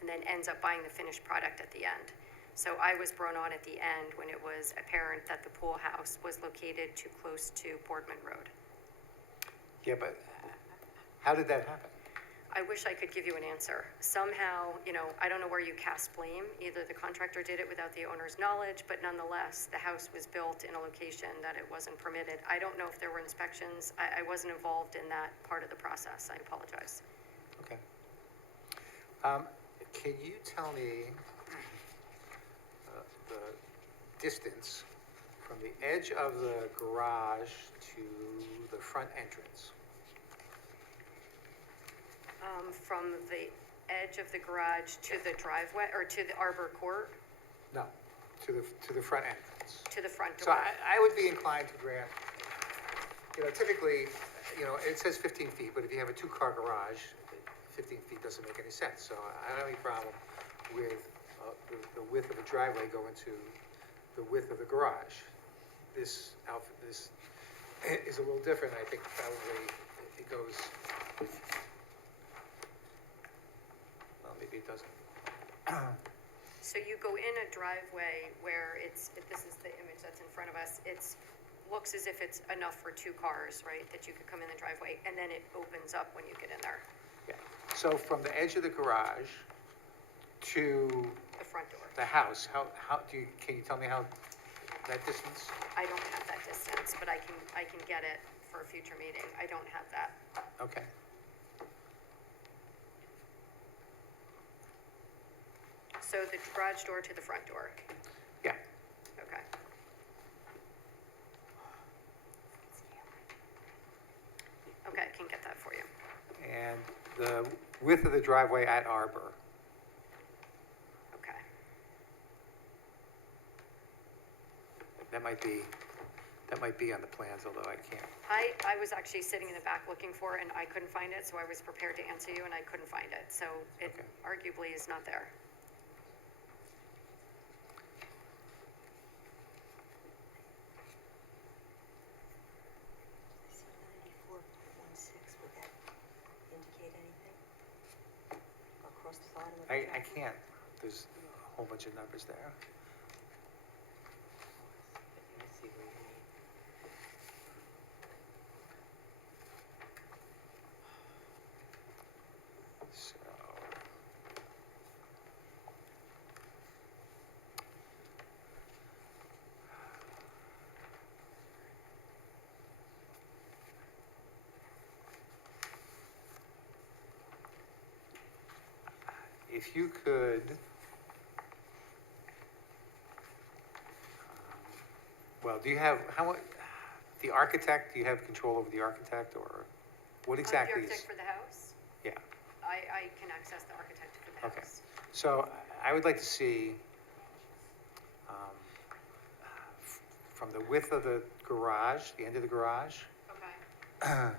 and then ends up buying the finished product at the end. So I was brought on at the end when it was apparent that the pool house was located too close to Boardman Road. Yeah, but how did that happen? I wish I could give you an answer. Somehow, I don't know where you cast blame. Either the contractor did it without the owner's knowledge, but nonetheless, the house was built in a location that it wasn't permitted. I don't know if there were inspections. I wasn't involved in that part of the process. I apologize. Okay. Can you tell me the distance from the edge of the garage to the front entrance? From the edge of the garage to the driveway, or to the arbor court, No, to the front entrance. to the front So door? I would be inclined to grant, typically, it says 15 feet, but if you have a 2-car garage, 15 feet doesn't make any sense. So I don't have any problem with the width of the driveway going to the width of the garage. This is a little different. I think probably it goes, well, maybe it doesn't. So you go in a driveway where this is the image that's in front of us. Looks as if it's enough for 2 cars, right? That you could come in the driveway, and then it opens up when you get in there, Yeah. So from the edge of the garage to the front door. the house, can you tell me how that distance? I don't have that distance, but I can get it for a future meeting. I don't have that. Okay. So the garage door to the front door. Yeah. Okay. Okay, I can get that for you. And the width of the driveway at Arbor. Okay. That might be on the plans, although I can't. I was actually sitting in the back looking for it, and I couldn't find it, so I was prepared to answer you, and I couldn't find it. So it Okay. arguably is not there. I see 94.16, would that indicate anything? Across the bottom of the I document? can't. There's a whole bunch of numbers there. So. If you could, well, do you have, the architect, do you have control over the architect, or what exactly The is? architect for the house? Yeah, I can access the architect for the okay. house. So I would like to see, from the width of the garage, the end of the garage, Okay.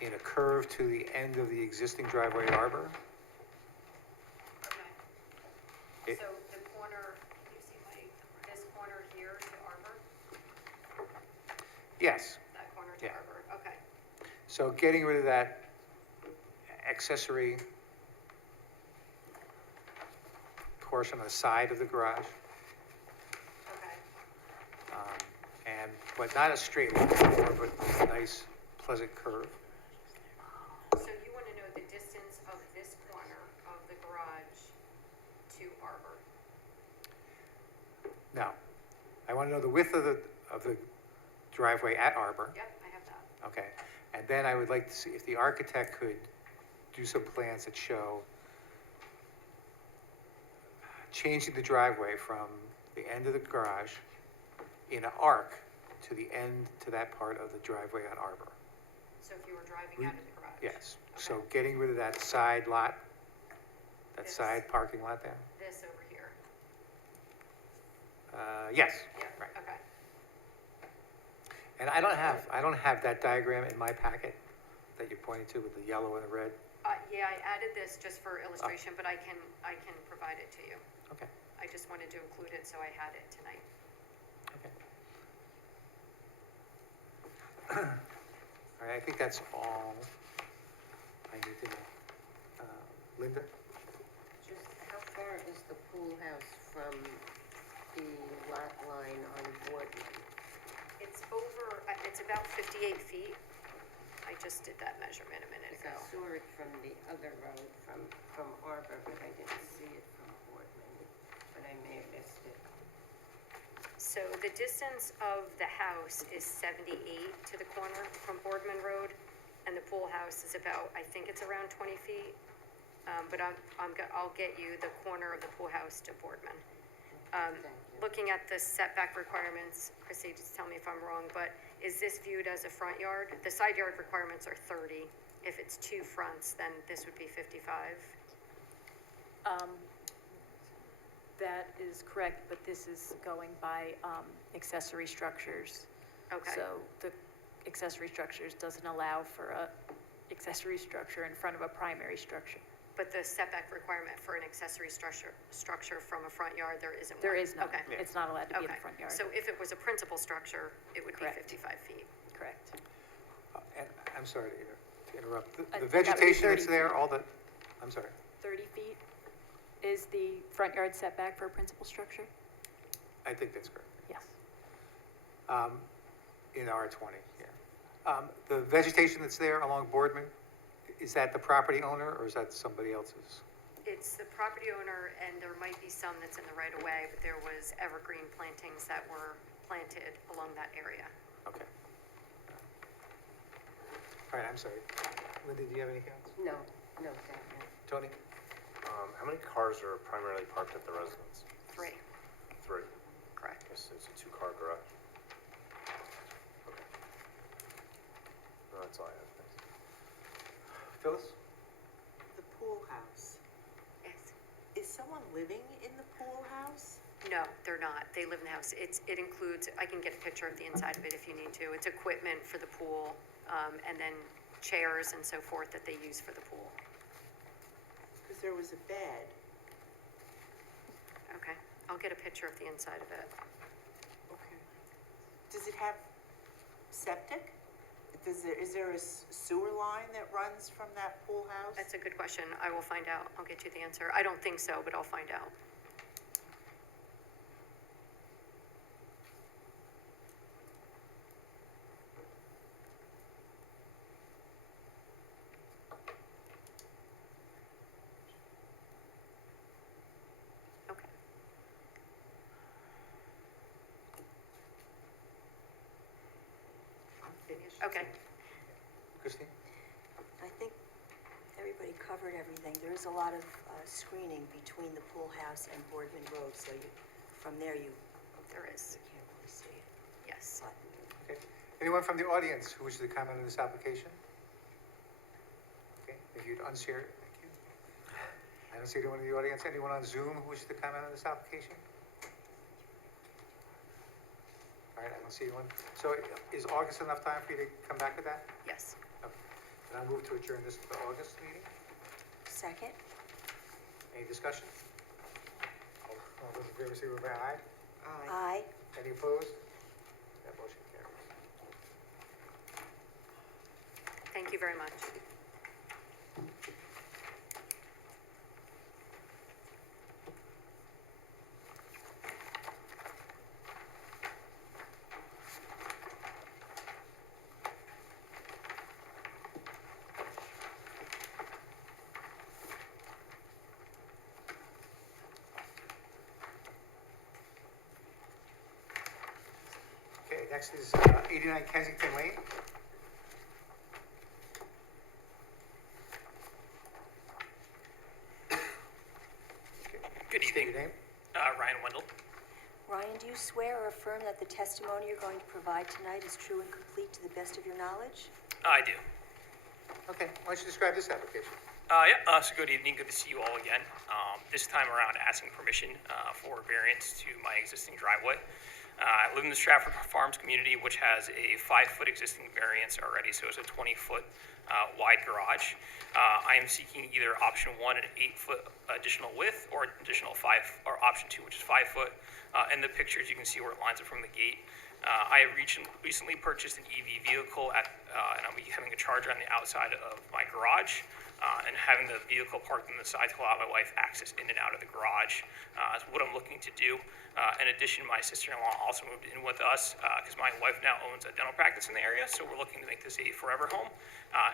in a curve to the end of the existing driveway at Arbor. Okay. It- So the corner, can you see this corner here to Arbor? Yes, That corner to Yeah. Arbor, okay. so getting rid of that accessory portion on the side of the garage. But not a straight line, more of a nice pleasant curve. So you want to know the distance of this corner of the garage to Arbor? Now, I want to know the width of the driveway at Arbor. Yep, I have that. Okay, and then I would like to see if the architect could do some plans that show changing the driveway from the end of the garage in an arc to the end, to that part of the driveway on Arbor. So if you were driving out of the garage? Yes, so getting rid of that side lot, that This. side parking lot there. This over here? Yes, Yeah, right. okay. And I don't have that diagram in my packet that you're pointing to with the yellow and the red. Yeah, I added this just for illustration, but I can provide it to you. Okay, I just wanted to include it, so I had it tonight. okay. All right, I think that's all I need to know. Linda? Just how far is the pool house from the lot line on Boardman? It's about 58 feet. I just did that measurement a minute Because ago. I saw it from the other road, from Arbor, but I didn't see it from Boardman, but I may have missed it. So the distance of the house is 78 to the corner from Boardman Road, and the pool house is about, I think it's around 20 feet. But I'll get you the corner of the pool house to Boardman. Looking at the setback requirements, Chrissy, just tell me if I'm wrong, but is this viewed as a front yard? The side yard requirements are 30. If it's two fronts, then this would be 55. That is correct, but this is going by accessory structures. Okay. So the accessory structures doesn't allow for a accessory structure in front of a primary structure. But the setback requirement for an accessory structure from a front yard, there isn't one? There is none. Okay. It's not allowed to be in Okay. the front yard. So if it was a principal structure, it would be Correct. 55 feet. Correct. And I'm sorry to interrupt. The That would be vegetation 30 that's there, I'm sorry. 30 feet is the front yard setback for a principal structure? I think that's correct. Yes. In R20, yeah. The vegetation that's there along Boardman, is that the property owner or is that somebody else's? It's the property owner, and there might be some that's in the right of way, but there was evergreen plantings that were planted along that area. Okay. All right, I'm sorry. Linda, do you have any comments? No, thank you. Tony? How many cars are primarily parked at the residence? 3, 3. correct. It's a 2-car garage. Okay. No, that's all I have, thanks. Phyllis? The pool house. Yes. Is someone living in the pool house? No, they're not. They live in the house. It includes, I can get a picture of the inside of it if you need to. It's equipment for the pool, and then chairs and so forth that they use for the pool. Because there was a bed. Okay, I'll get a picture of the inside of it. Okay. Does it have septic? Is there a sewer line that runs from that pool house? That's a good question. I will find out. I'll get you the answer. I don't think so, but I'll find out. Okay. I'm finished. Okay. Christine? I think everybody covered everything. There is a lot of screening between the pool house and Boardman Road, so from there you There is, can't really see it. yes. But Okay. Anyone from the audience who wishes to comment on this application? Okay, if you'd unshare it, thank you. I don't see anyone in the audience. Anyone on Zoom who wishes to comment on this application? All right, I don't see anyone. So is August enough time for you to come back with that? Yes. Okay. Then I move to adjourn this to the August meeting. second? Any discussion? All those in favor say aye. Aye. Any opposed? That motion carries. Thank you very much. next is 89 Kensington Lane. Good State evening. your name. Ryan Wendell. Ryan, do you swear or affirm that the testimony you're going to provide tonight is true and complete to the best of your knowledge? I do. Okay, why don't you describe this application? So good evening. Good to see you all again. This time around, asking permission for variance to my existing driveway. I live in the Stratford Farms community, which has a 5-foot existing variance already, so it's a 20-foot wide garage. I am seeking either option 1, an 8-foot additional width, or additional 5, or option 2, which is 5 foot. In the pictures, you can see where it lines up from the gate. I have recently purchased an EV vehicle and I'll be having a charger on the outside of my garage and having the vehicle parked on the side to allow my wife access in and out of the garage. Is what I'm looking to do. In addition, my sister-in-law also moved in with us because my wife now owns a dental practice in the area, so we're looking to make this a forever home.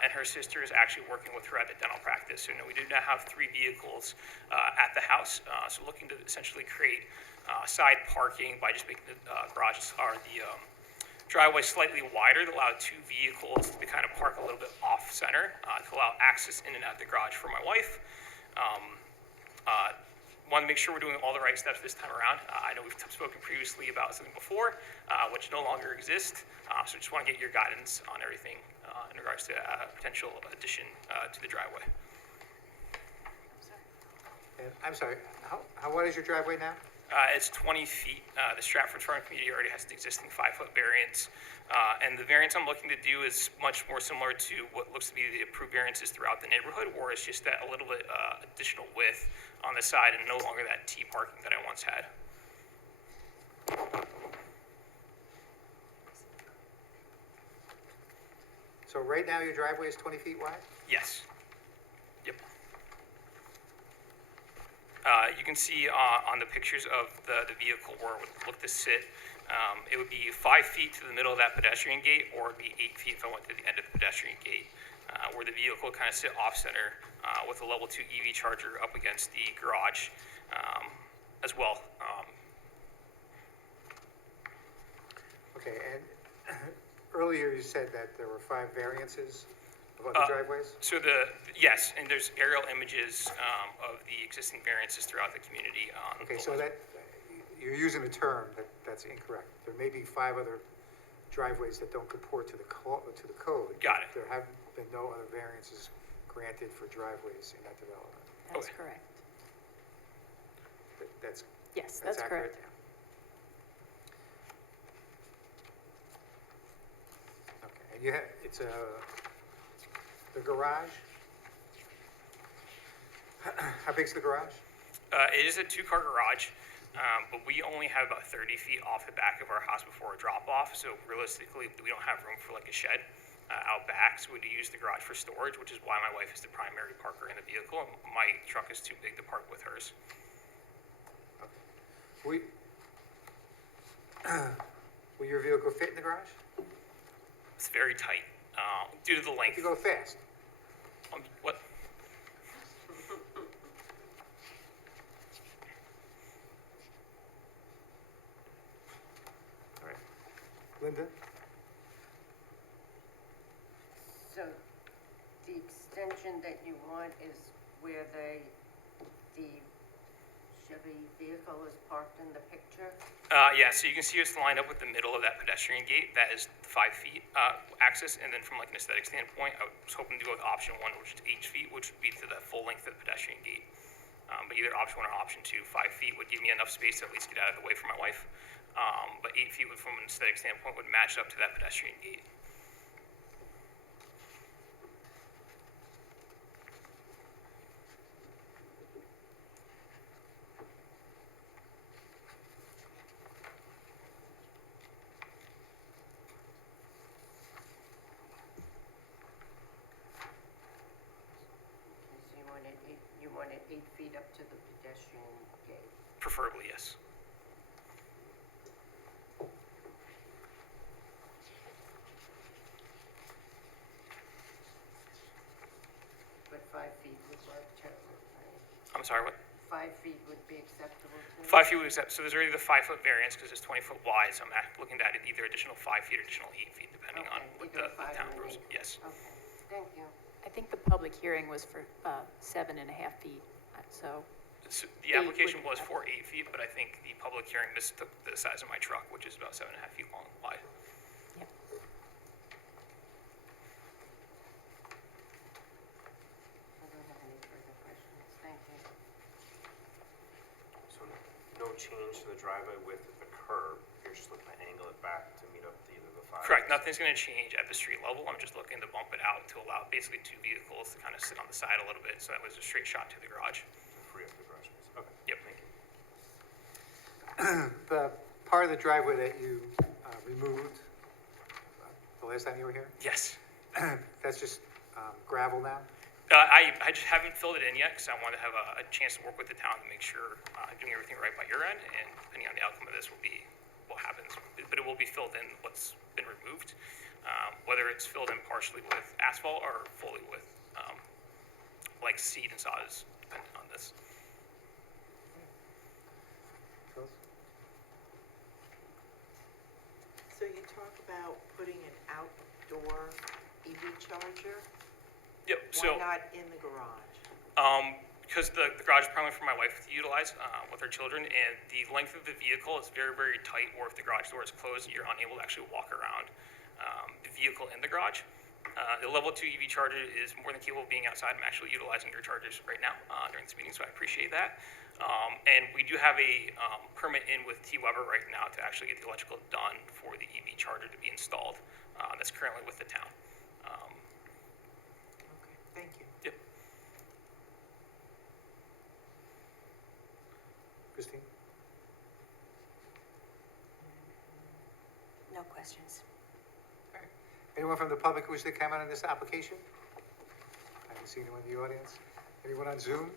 And her sister is actually working with her at the dental practice. So no, we do now have 3 vehicles at the house. So looking to essentially create side parking by just making the garages or the driveway slightly wider to allow 2 vehicles to kind of park a little bit off center to allow access in and out of the garage for my wife. Want to make sure we're doing all the right steps this time around. I know we've spoken previously about something before, which no longer exists. So just want to get your guidance on everything in regards to potential addition to the driveway. And I'm sorry, how wide is your driveway now? It's 20 feet. The Stratford Farm community already has an existing 5-foot variance. And the variance I'm looking to do is much more similar to what looks to be the approved variances throughout the neighborhood, where it's just that a little bit additional width on the side and no longer that T parking that I once had. So right now your driveway is 20 feet wide? Yes. Yep. You can see on the pictures of the vehicle where it would look to sit. It would be 5 feet to the middle of that pedestrian gate, or it'd be 8 feet if I went to the end of the pedestrian gate, where the vehicle would kind of sit off center with a level 2 EV charger up against the garage as well. Okay, and earlier you said that there were 5 variances of other driveways? So yes, and there's aerial images of the existing variances throughout the community. Okay, so that, you're using a term that's incorrect. There may be 5 other driveways that don't comport to the code. Got it. There have been no other variances granted for driveways in that development. That's Okay. correct. That's Yes, that's accurate? correct. Okay, and you have, the garage? How big's the garage? It is a 2-car garage, but we only have about 30 feet off the back of our house before a drop-off, so realistically, we don't have room for like a shed out back, so we'd use the garage for storage, which is why my wife is the primary parker in the vehicle, and my truck is too big to park with hers. Will your vehicle fit in the garage? It's very tight due to the length. You go fast. What? All right. Linda? So the extension that you want is where the Chevy vehicle is parked in the picture? Yeah, so you can see it's lined up with the middle of that pedestrian gate. That is 5 feet access, and then from like an aesthetic standpoint, I was hoping to go with option 1, which is 8 feet, which would be to the full length of the pedestrian gate. But either option 1 or option 2, 5 feet would give me enough space to at least get out of the way for my wife. But 8 feet would, from an aesthetic standpoint, would match up to that pedestrian gate. So you want it 8 feet up to the pedestrian gate? Preferably, yes. But 5 feet would work too, right? I'm sorry, what? 5 feet would be acceptable too? 5 feet would accept, so there's already the 5-foot variance because it's 20 foot wide, so I'm looking at it either additional 5 feet or additional 8 feet, depending on what either the 5 town or rules. 8. Yes. Okay, thank you. I think the public hearing was for 7.5 feet, so. So the application was for 8 feet, but I think the public hearing mistook the size of my truck, which is about 7.5 feet long and wide. Yep. I don't have any further questions, thank you. So no change to the driveway width of the curb, you're just looking to angle it back to meet up to either the 5. Correct, nothing's gonna change at the street level, I'm just looking to bump it out to allow basically 2 vehicles to kind of sit on the side a little bit, so that was a straight shot to the garage. To free up the garage space, okay. Yep. Thank you. The part of the driveway that you removed the last time you were here, Yes. that's just gravel now? I just haven't filled it in yet, because I want to have a chance to work with the town to make sure I'm doing everything right by your end, and depending on the outcome of this will be what happens. But it will be filled in what's been removed, whether it's filled in partially with asphalt or fully with, like seed and sod is dependent on this. Phyllis? So you talk about putting an outdoor EV charger? Yep, so. Why not in the garage? Because the garage is primarily for my wife to utilize with her children, and the length of the vehicle is very, very tight, or if the garage door is closed, you're unable to actually walk around the vehicle in the garage. The level 2 EV charger is more than capable of being outside. I'm actually utilizing your chargers right now during this meeting, so I appreciate that. And we do have a permit in with T. Weber right now to actually get the electrical done for the EV charger to be installed. That's currently with the town. Okay, thank you. Yep. Christine? No questions. Anyone from the public who wishes to comment on this application? I haven't seen anyone in the audience. Anyone on Zoom?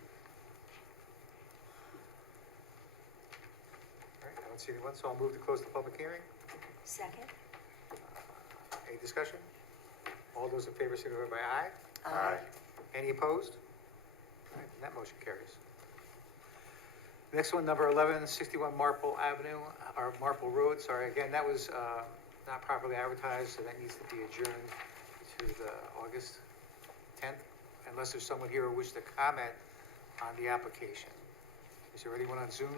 All right, I don't see anyone, so I'll move to close the public hearing. Second? Any discussion? All those in favor signify by aye. Aye. Any opposed? All right, that motion carries. Next one, number 1161 Marple Avenue, or Marple Road, sorry, again, that was not properly advertised, so that needs to be adjourned to the August 10th, unless there's someone here who wishes to comment on the application. Is there anyone on Zoom?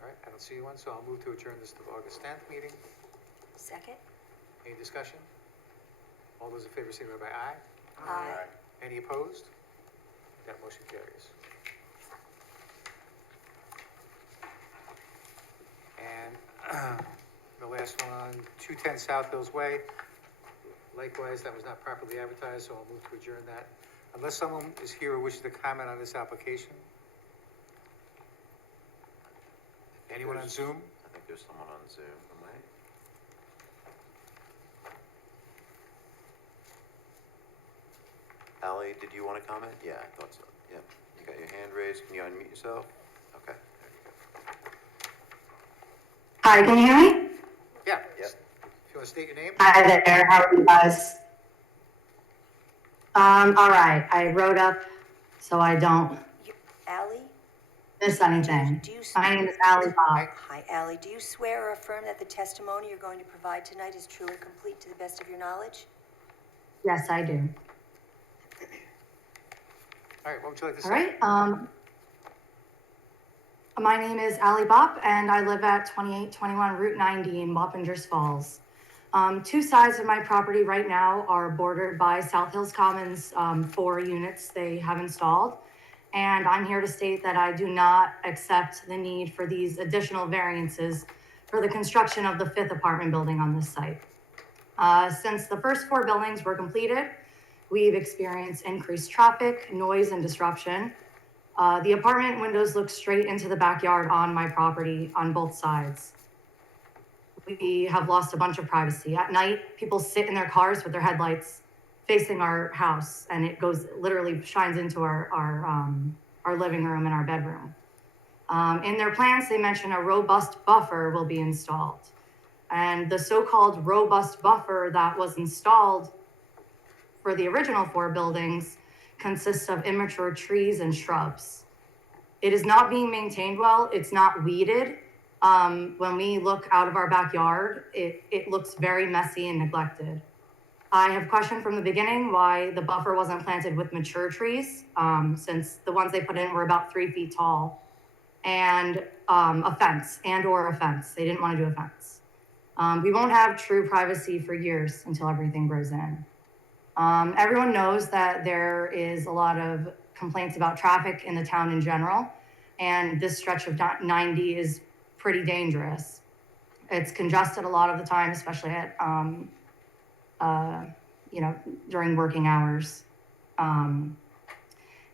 All right, I don't see anyone, so I'll move to adjourn this to the August 10th meeting. Second? Any discussion? All those in favor signify by aye. Aye. Any opposed? That motion carries. And the last one, 210 South Hills Way. Likewise, that was not properly advertised, so I'll move to adjourn that. Unless someone is here who wishes to comment on this application? Anyone on Zoom? I think there's someone on Zoom, am I? Ally, did you want to comment? Yeah, I thought so. Yep. You got your hand raised. Can you unmute yourself? Okay, there you go. Hi, can you hear me? Yeah. Yep. If you want to state your name? Hi there, how are you guys? All right, I wrote up so I don't Ally? miss anything. Do you My name is Ally Bob. Hi, Ally. Do you swear or affirm that the testimony you're going to provide tonight is true and complete to the best of your knowledge? Yes, I do. All right, what would you like to say? All right, my name is Ally Bopp, and I live at 2821 Route 90 in Wappingers Falls. Two sides of my property right now are bordered by South Hills Commons, 4 units they have installed. And I'm here to state that I do not accept the need for these additional variances for the construction of the 5th apartment building on this site. Since the first 4 buildings were completed, we've experienced increased traffic, noise, and disruption. The apartment windows look straight into the backyard on my property on both sides. We have lost a bunch of privacy. At night, people sit in their cars with their headlights facing our house, and it goes, literally shines into our living room and our bedroom. In their plans, they mention a robust buffer will be installed. And the so-called robust buffer that was installed for the original 4 buildings consists of immature trees and shrubs. It is not being maintained well. It's not weeded. When we look out of our backyard, it looks very messy and neglected. I have questioned from the beginning why the buffer wasn't planted with mature trees, since the ones they put in were about 3 feet tall, and a fence or a fence. They didn't want to do a fence. We won't have true privacy for years until everything grows in. Everyone knows that there is a lot of complaints about traffic in the town in general, and this stretch of 90 is pretty dangerous. It's congested a lot of the time, especially at during working hours.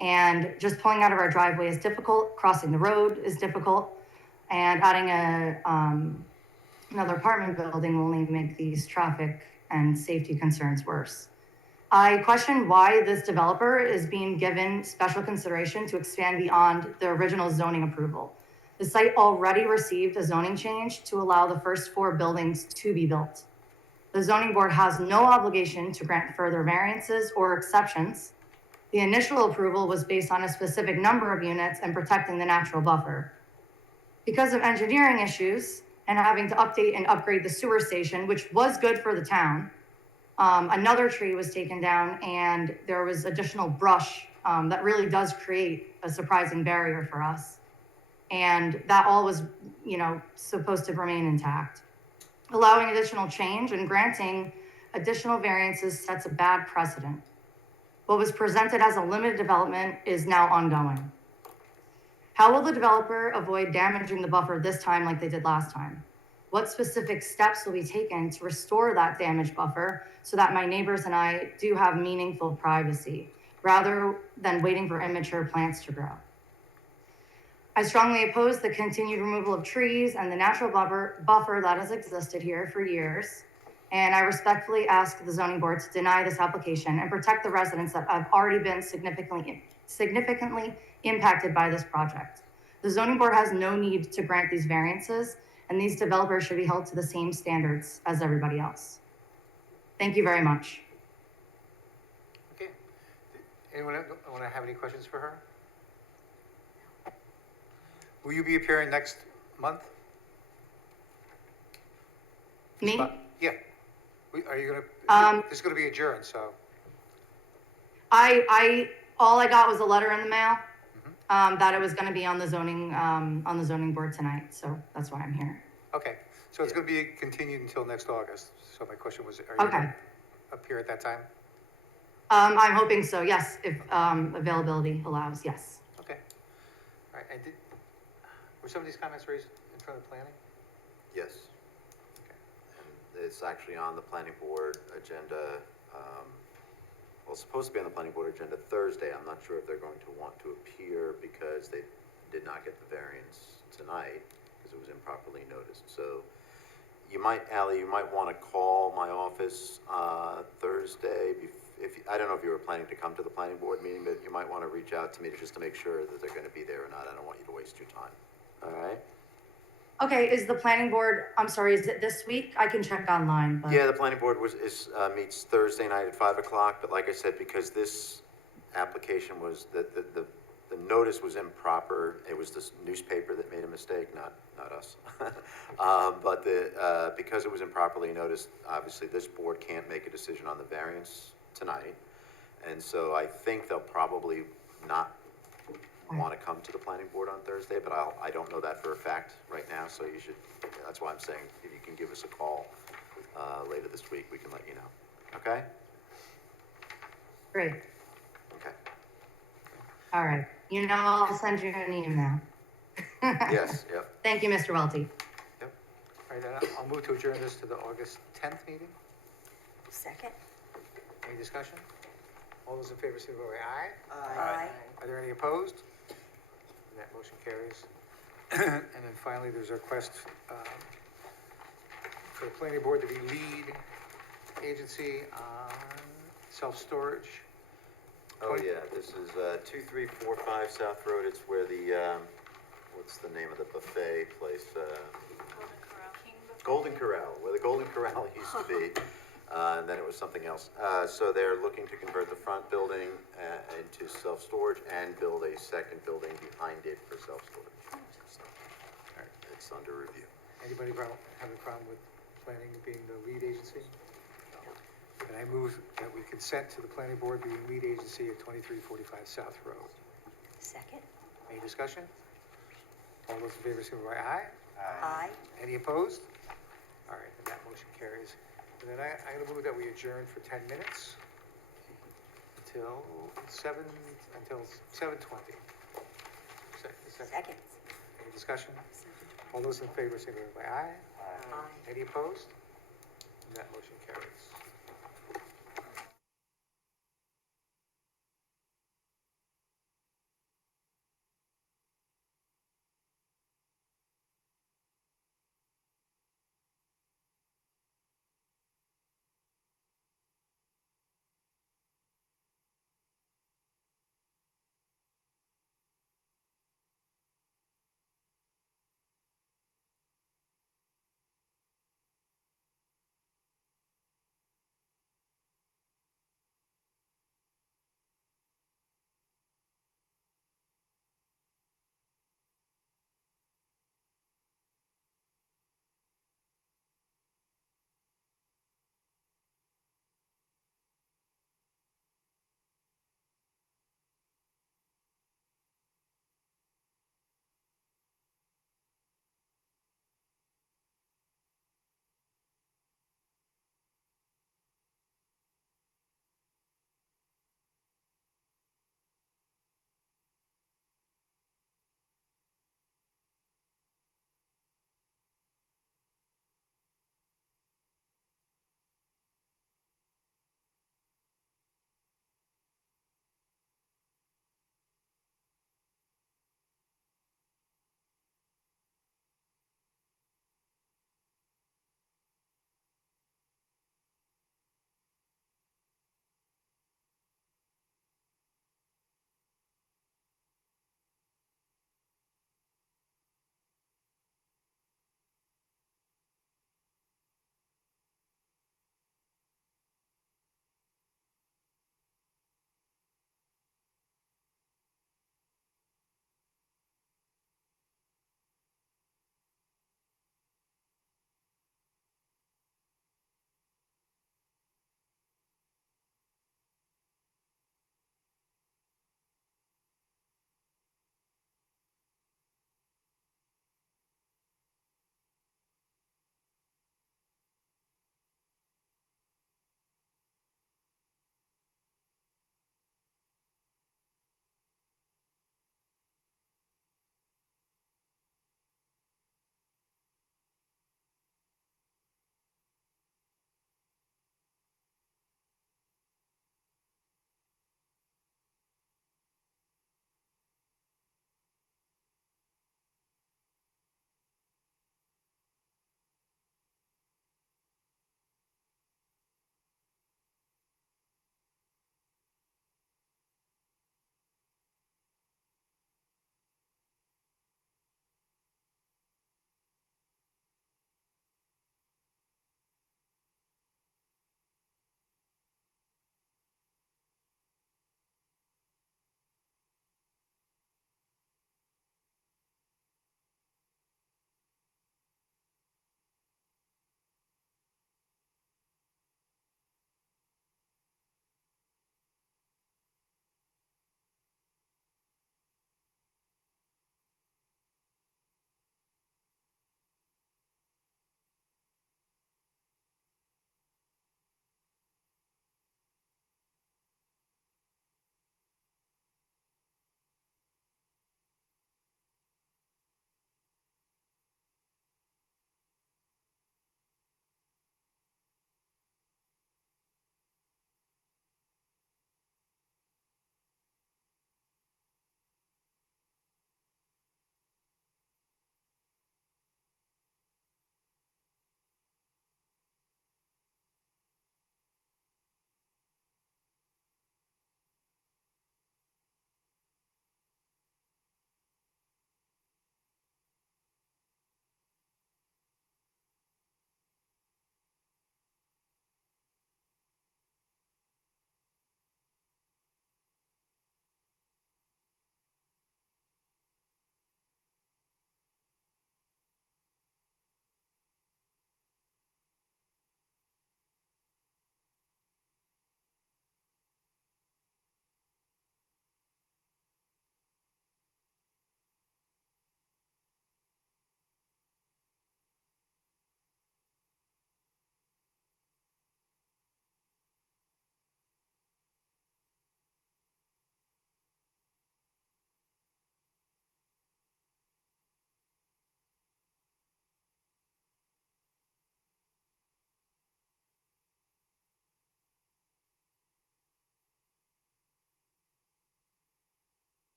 And just pulling out of our driveway is difficult, crossing the road is difficult, and adding another apartment building will only make these traffic and safety concerns worse. I question why this developer is being given special consideration to expand beyond the original zoning approval. The site already received a zoning change to allow the first 4 buildings to be built. The zoning board has no obligation to grant further variances or exceptions. The initial approval was based on a specific number of units and protecting the natural buffer. Because of engineering issues and having to update and upgrade the sewer station, which was good for the town, another tree was taken down and there was additional brush that really does create a surprising barrier for us. And that all was, supposed to remain intact. Allowing additional change and granting additional variances sets a bad precedent. What was presented as a limited development is now ongoing. How will the developer avoid damaging the buffer this time like they did last time? What specific steps will be taken to restore that damaged buffer so that my neighbors and I do have meaningful privacy, rather than waiting for immature plants to grow? I strongly oppose the continued removal of trees and the natural buffer that has existed here for years. And I respectfully ask the zoning board to deny this application and protect the residents that have already been significantly impacted by this project. The zoning board has no need to grant these variances, and these developers should be held to the same standards as everybody else. Thank you very much. Okay. Anyone want to have any questions for her? Will you be appearing next month? Me? Yeah. Are you gonna, it's gonna be adjourned, so. All I got was a letter in the mail, that it was gonna be on the zoning board tonight, so that's why I'm here. Okay, so it's gonna be continued until next August. So my question was, are you Okay. gonna appear at that time? I'm hoping so, yes, if, availability allows, yes. Okay. All right, and were some of these comments raised in front of planning? Yes. And it's actually on the planning board agenda, well, it's supposed to be on the planning board agenda Thursday. I'm not sure if they're going to want to appear because they did not get the variance tonight because it was improperly noticed. So you might, Ally, you might want to call my office Thursday. I don't know if you were planning to come to the planning board meeting, but you might want to reach out to me just to make sure that they're going to be there or not. I don't want you to waste your time. All right? Okay, is the planning board, I'm sorry, is it this week? I can check online, but. Yeah, the planning board meets Thursday night at 5 o'clock, but like I said, because this application was, the notice was improper, it was this newspaper that made a mistake, not us. But because it was improperly noticed, obviously this board can't make a decision on the variance tonight. And so I think they'll probably not want to come to the planning board on Thursday, but I don't know that for a fact right now, so you should, that's why I'm saying if you can give us a call later this week, we can let you know. Okay? Great, Okay. all right. I'll send you an email. Yes, yep. Thank you, Mr. Welty. Yep. All right, then I'll move to adjourn this to the August 10th meeting. Second? Any discussion? All those in favor say aye. Aye. Are there any opposed? And that motion carries. And then finally, there's a request for the planning board to be lead agency on self-storage. Oh, yeah, this is 2345 South Road. It's where the, what's the name of the buffet place? Golden Corral, where the Golden Corral used to be. And then it was something else. So they're looking to convert the front building into self-storage and build a second building behind it for self-storage. So, all right, it's under review. Anybody have a problem with planning being the lead agency? And I move that we consent to the planning board being lead agency at 2345 South Road. Second? Any discussion? All those in favor, signify by aye. Aye. Any opposed? All right, and that motion carries. And then I'm gonna move that we adjourn for 10 minutes until 7:20. Second? Any discussion? All those in favor, signify by aye. Aye. Any opposed? And that motion carries.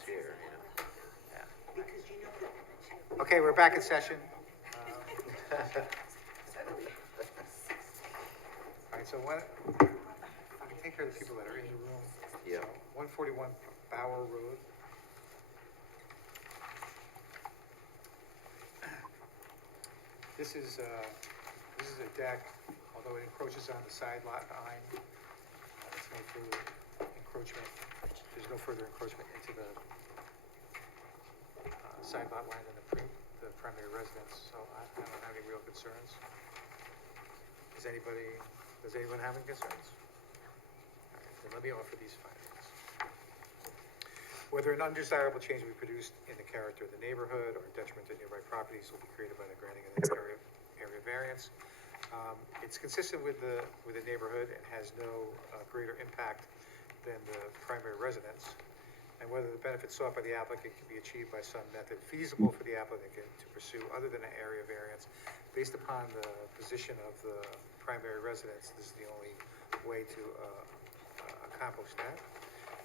was here, you know? Because you know that. Okay, we're back in session. All right, so what, I can take care of the people that are in the room. Yeah. So, 141 Bower Road. This is a deck, although it encroaches on the side lot line. There's no further encroachment. There's no further encroachment into the side lot line than the primary residence, so I don't have any real concerns. Does anyone have any concerns? All right, then let me offer these findings. Whether an undesirable change will be produced in the character of the neighborhood or detriment to nearby properties will be created by the granting of the area variance. It's consistent with the neighborhood and has no greater impact than the primary residence. And whether the benefit sought by the applicant can be achieved by some method feasible for the applicant to pursue other than an area variance. Based upon the position of the primary residence, this is the only way to accomplish that.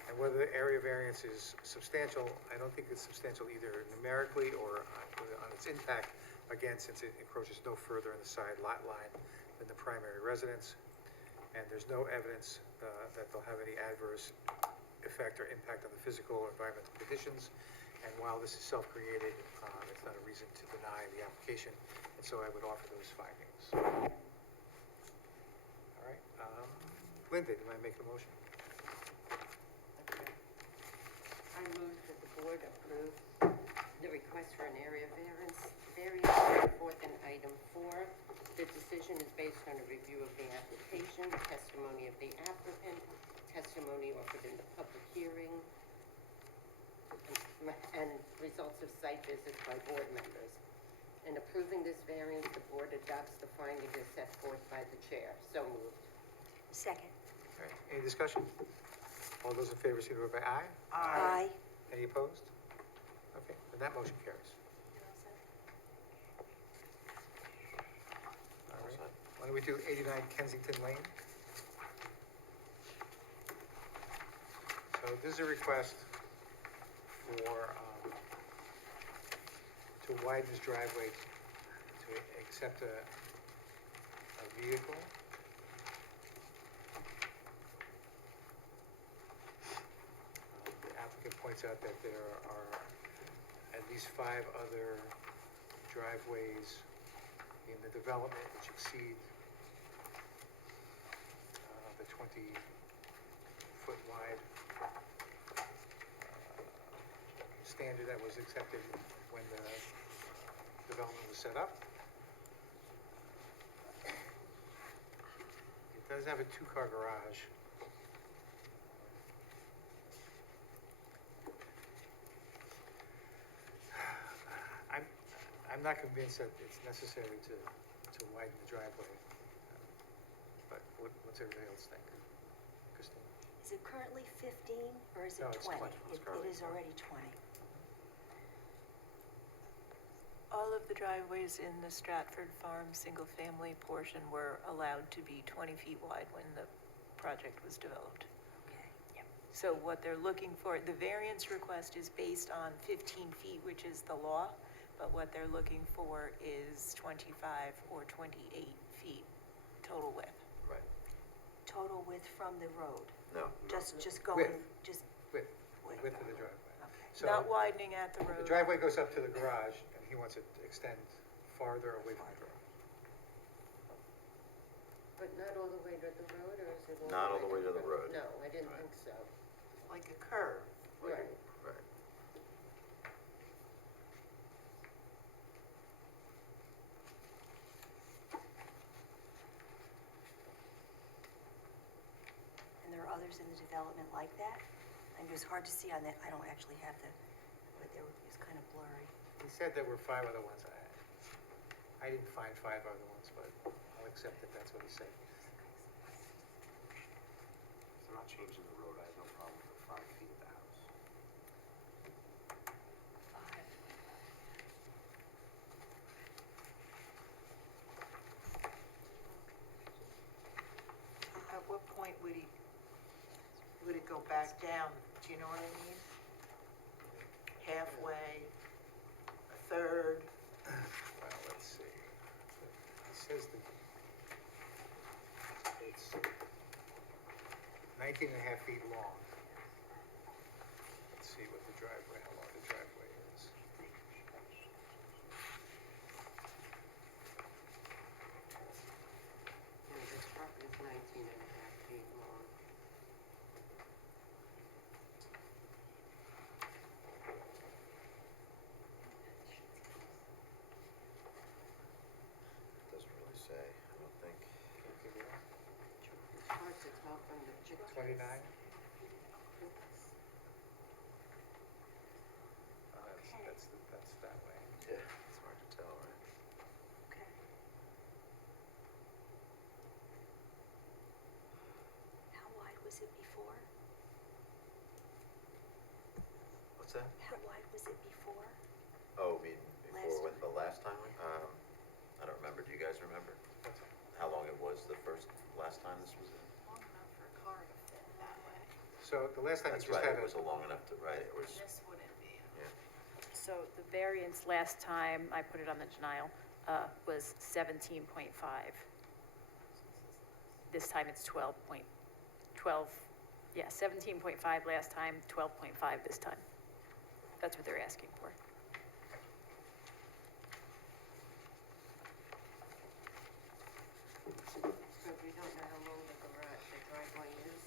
And whether the area variance is substantial, I don't think it's substantial either numerically or on its impact, again, since it encroaches no further in the side lot line than the primary residence. And there's no evidence that they'll have any adverse effect or impact on the physical or environmental conditions. And while this is self-created, it's not a reason to deny the application. And so I would offer those findings. All right. Linda, do you mind making a motion? I move that the board approve the request for an area variance set forth in item 4. The decision is based on a review of the application, testimony of the applicant, testimony offered in the public hearing, and results of site visits by board members. In approving this variance, the board adopts the findings as set forth by the chair. So moved. Second. All right. Any discussion? All those in favor, signify by aye. Aye. Any opposed? Okay, then that motion carries. All right. Why don't we do 89 Kensington Lane? So this is a request for, to widen this driveway to accept a vehicle. The applicant points out that there are at least 5 other driveways in the development which exceed the 20-foot wide standard that was accepted when the development was set up. It does have a 2-car garage. I'm not convinced that it's necessary to widen the driveway. But what's everybody else think? Christine? Is it currently 15 or is it No, it's 20? 20. It's It is already 20. All of the driveways in the Stratford Farm single-family portion were allowed to be 20 feet wide when the project was developed. Okay. Yep. So what they're looking for, the variance request is based on 15 feet, which is the law, but what they're looking for is 25 or 28 feet total width. Right. Total width from the road? No. Just going, Width. just, Width of the driveway. okay. So Not widening at the road. the driveway goes up to the garage, and he wants it to extend farther away from the garage. But not all the way to the road, or is it all? Not all the way to the road. No, I didn't think so. Like a curve. Right. Right. And there are others in the development like that? And it was hard to see on that, I don't actually have the, but there was, it was kind of blurry. He said there were 5 other ones. I didn't find 5 other ones, but I'll accept that that's what he said. If they're not changing the road, I have no problem with the 5 feet of the house. At what point would it go back down? Do you know what I mean? halfway, a third? Well, let's see. It says that it's 19 and a half feet long. Let's see what the driveway, how long the driveway is. Yeah, this property is 19 and a half feet long. Doesn't really say, I don't think. It's hard to tell from the pictures. 29? That's that way. Yeah, it's hard to tell, right? Okay. How wide was it before? What's that? How wide was it before? Oh, I mean, Last before, when, the last time? I don't remember, do you guys remember? How long it was last time this was in? Long enough for a car to fit that way. So the last time you That's just right, had it was a long enough to, right, it was, This wouldn't be. yeah. So the variance last time, I put it on the denial, was 17.5. This time it's 12, yeah, 17.5 last time, 12.5 this time. That's what they're asking for. So we don't know how long the driveway is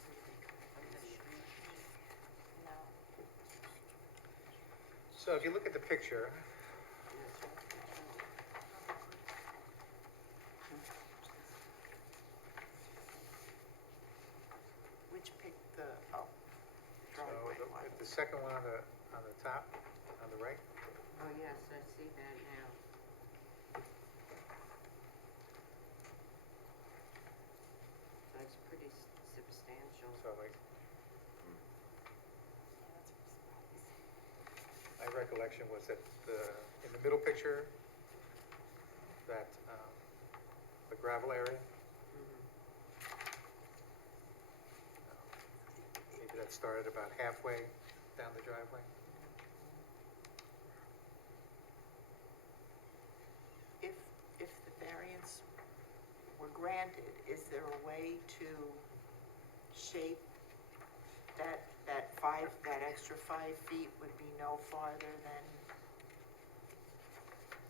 from the street. No. So if you look at the picture, Which picked the, oh, so driveway one? the second one on the top, on the right, Oh, yes, I see that now. That's pretty substantial. so like, my recollection was that in the middle picture, that, the gravel area, maybe that started about halfway down the driveway. If the variance were granted, is there a way to shape that extra 5 feet would be no farther than,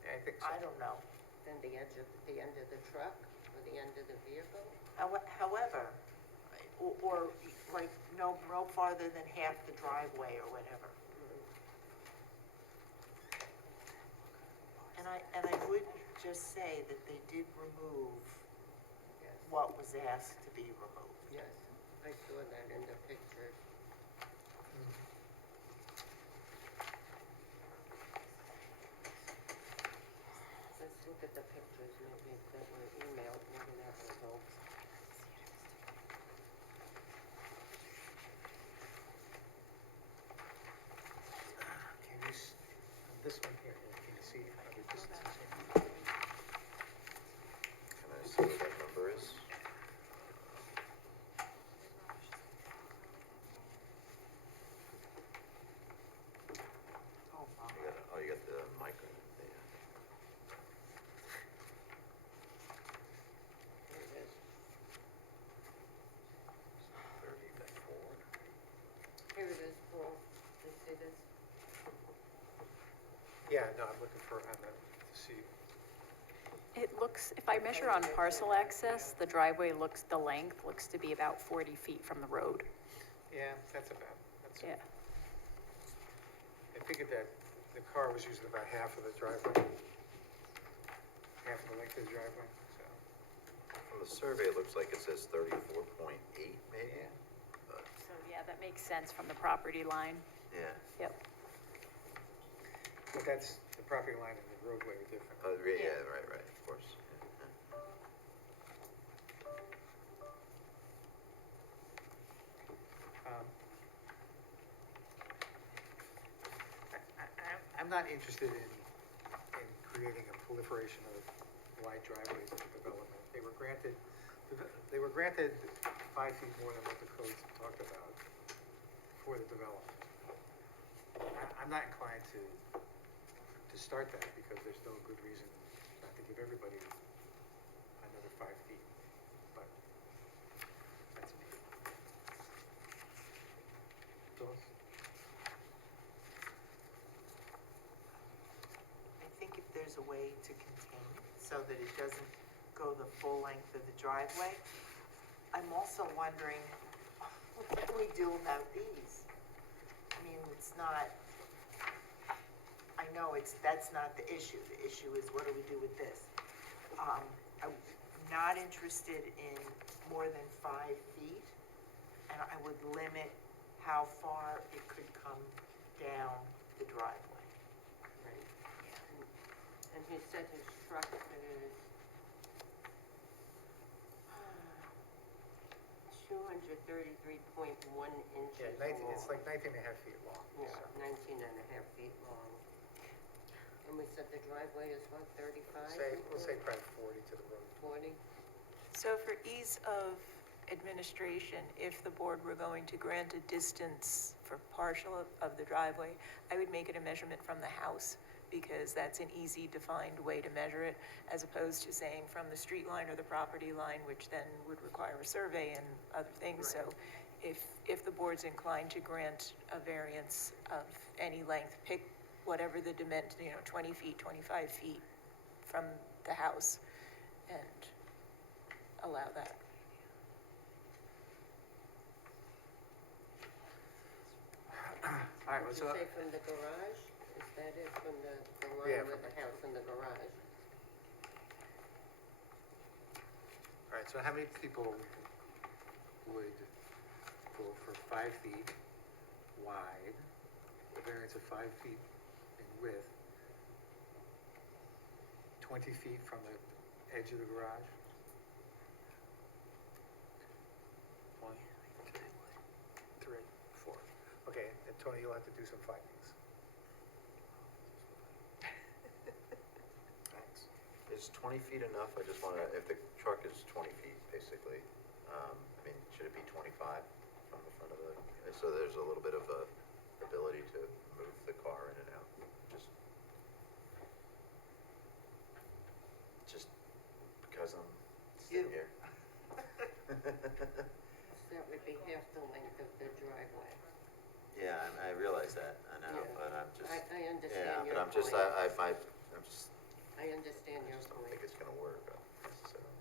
Yeah, I think so. I don't know. Then the end of the truck or the end of the vehicle? However, or like no farther than half the driveway or whatever. And I would just say that they did remove Yes. what was asked to be removed. Yes, I saw that in the picture. Let's look at the pictures maybe that were emailed, maybe that will help. Can you, this one here, can you see other distances here? Can I see what that number is? Oh, wow. You got the micro, Here it is. 30 by 4. Here it is, Paul. Do you see this? Yeah, no, I'm looking for, to see, It looks, if I measure on parcel access, the driveway looks, the length looks to be about 40 feet from the road. yeah, that's, Yeah. I figured that the car was using about half of the driveway, half of the length of the driveway, so. From the survey, it looks like it says 34.8 maybe, but, So, yeah, that makes sense from the property line. yeah. Yep. But that's, the property line and the roadway are different. Yeah, right, of course. Yeah. I'm not interested in creating a proliferation of wide driveways in development. They were granted 5 feet more than what the codes talked about for the development. I'm not inclined to start that because there's no good reason not to give everybody another 5 feet, but that's me. Phyllis? I think if there's a way to contain it so that it doesn't go the full length of the driveway. I'm also wondering, what do we do about these? I mean, it's not, I know that's not the issue. The issue is what do we do with this? I'm not interested in more than 5 feet, and I would limit how far it could come down the driveway. Right. And he said his truck is 233.1 inches Yeah, long. it's like 19 and a half feet long. Yeah, so. 19 and a half feet long. And we said the driveway is what, 35? We'll say probably 40 to the road. 40? So for ease of administration, if the board were going to grant a distance for partial of the driveway, I would make it a measurement from the house, because that's an easy defined way to measure it, as opposed to saying from the street line or the property line, which then would require a survey and other things. So if the board's inclined to grant a variance of any length, pick whatever the dimension, 20 feet, 25 feet from the house, and allow that. All right, Did so, you say from the garage? Is that it, from the Yeah, line with from the house and the garage? all right, so how many people would vote for 5 feet wide, a variance of 5 feet in width, 20 feet from the edge of the garage? 1, 2, 3, 4. Okay, and Tony, you'll have to do some findings. Thanks. Is 20 feet enough? I just want to, if the truck is 20 feet, basically, I mean, should it be 25 from the front of the, so there's a little bit of a ability to move the car in and out? Just because I'm sitting here. That would be half the length of the driveway. Yeah, I realize that, I know, Yeah. but I'm just. I understand Yeah, your but I'm just, point. I'm just, I understand I your just don't point. think it's gonna work necessarily.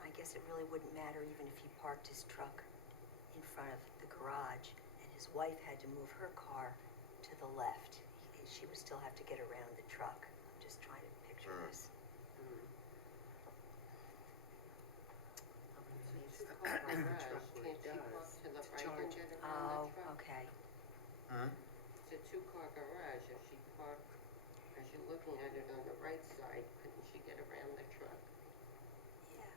I guess it really wouldn't matter even if he parked his truck in front of the garage and his wife had to move her car to the left. She would still have to get around the truck. I'm just trying to picture this. Two-car garage, can't she park to the right and get around the truck? Okay. It's a two-car garage. If she parked, as you're looking at it on the right side, couldn't she get around the truck? Yeah.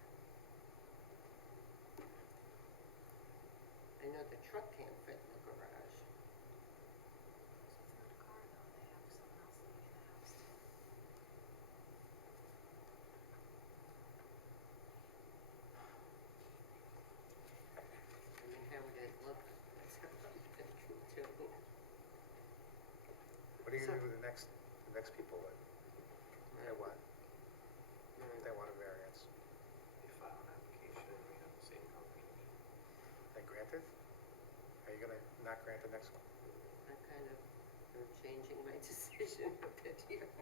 I know the truck can't fit in the garage. I mean, how would it look? That's how I'm thinking too. What are you gonna do with the next people that want, they want a variance? You file an application and we have the same conversation. They granted? Are you gonna not grant the next one? I'm kind of changing my decision a bit here. I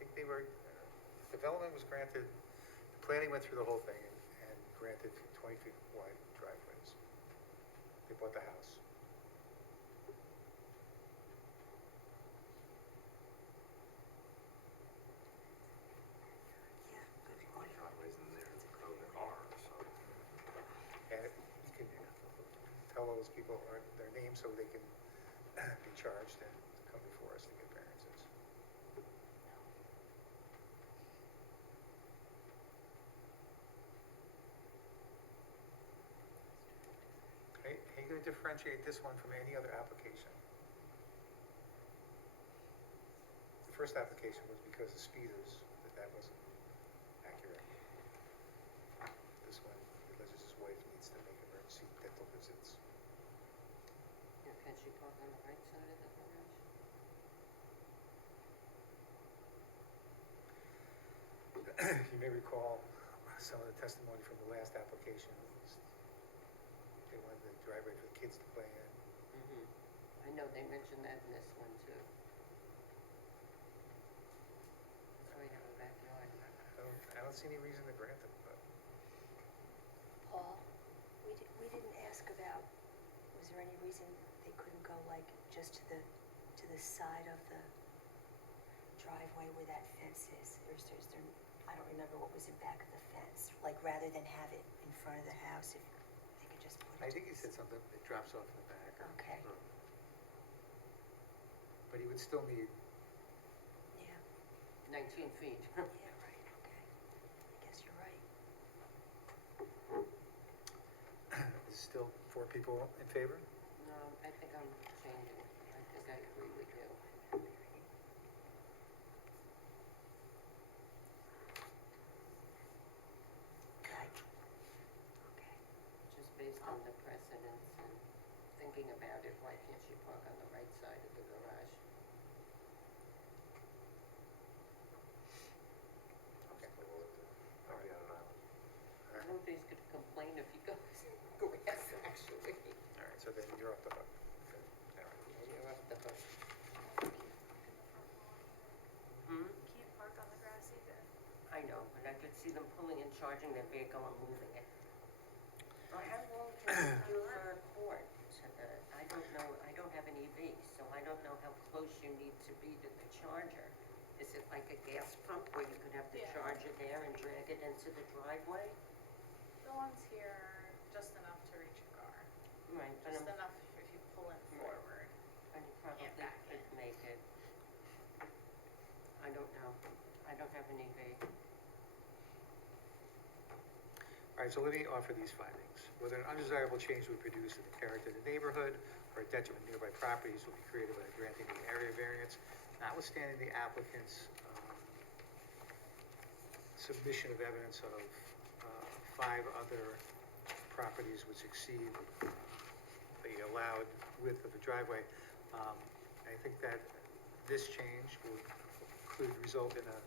think they were, development was granted, planning went through the whole thing and granted 20 feet wide driveways. They bought the house. Yeah, good My point. driveway's in there to grow the car, so. And you can tell those people their names so they can be charged and come before us to get variances. How are you going to differentiate this one from any other application? The first application was because of speeders, that wasn't accurate. office when he alleges his wife needs to make emergency dental visits. Yeah, can she park on the right side of the garage? You may recall some of the testimony from the last application. They wanted the driveway for the kids to play in. Mm-hmm. I know they mentioned that in this one too. That's why you have a backyard. I don't see any reason to grant it, but. Paul, we didn't ask about, was there any reason they couldn't go like just to the side of the driveway where that fence is? Or is there, I don't remember what was in back of the fence, like rather than have it in front of the house, if they could just put it. I think he said something, it drops off in the back. Okay. But he would still need, Yeah, 19 feet. yeah, right, okay. I guess you're right. is still 4 people in favor? No, I think I'm changing. I think I agree with you. Okay. Okay. Just based on the precedents and thinking about it, why can't she park on the right side of the garage? Okay. I'll be on an island. Nobody's gonna complain if he goes grass, actually. All right, so then you're off the hook. Okay. All right. You're off the hook. Can't park on the grass either. I know, but I could see them pulling and charging their vehicle and moving it. Well, how long can you do for a court to the, I don't know, I don't have an EV, so I don't know how close you need to be to the charger. Is it like a gas pump where you could have the Yeah. charger there and drag it into the driveway? The ones here are just enough to reach a car, Right, but just I'm, enough if you pull in forward. and you probably Can't back could make it. I don't know. I don't have an EV. All right, so let me offer these findings. Whether an undesirable change would produce in the character of the neighborhood or a detriment to nearby properties will be created by granting the area variance, notwithstanding the applicant's submission of evidence of 5 other properties which exceed the allowed width of the driveway. I think that this change could result in a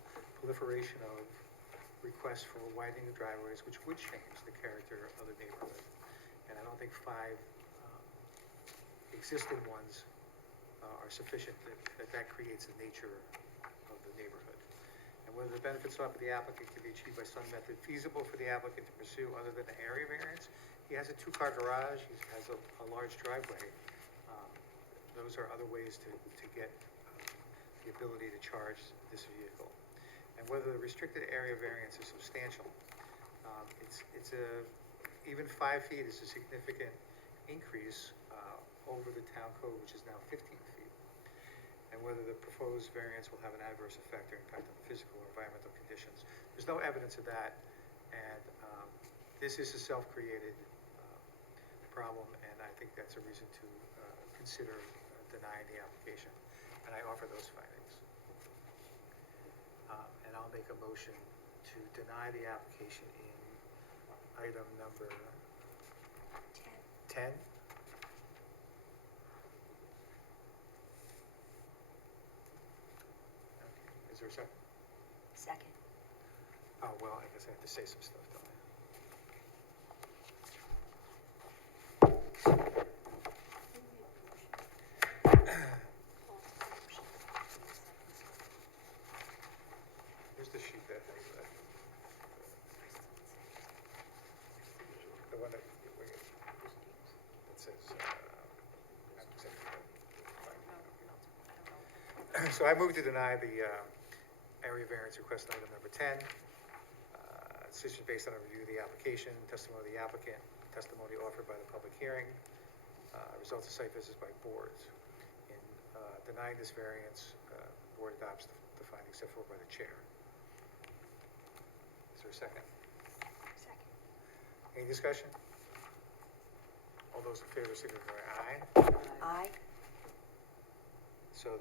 proliferation of requests for widening the driveways, which would change the character of the neighborhood. And I don't think 5 existing ones are sufficient, that creates the nature of the neighborhood. And whether the benefits sought by the applicant can be achieved by some method feasible for the applicant to pursue other than the area variance. He has a 2-car garage, he has a large driveway. Those are other ways to get the ability to charge this vehicle. And whether the restricted area variance is substantial. Even 5 feet is a significant increase over the town code, which is now 15 feet. And whether the proposed variance will have an adverse effect or impact on the physical or environmental conditions. There's no evidence of that, and this is a self-created problem, and I think that's a reason to consider denying the application. And I offer those findings. And I'll make a motion to deny the application in item number 10. Is there a second? Second. Oh, well, I guess I have to say some stuff, don't I? Here's the sheet that has that. The one that says, so I move to deny the area variance request item number 10. Decision based on a review of the application, testimony of the applicant, testimony offered by the public hearing, results of site visits by boards. In denying this variance, the board adopts the findings set forth by the chair. Is there a second? Second. Any discussion? All those in favor signify by aye. Aye. So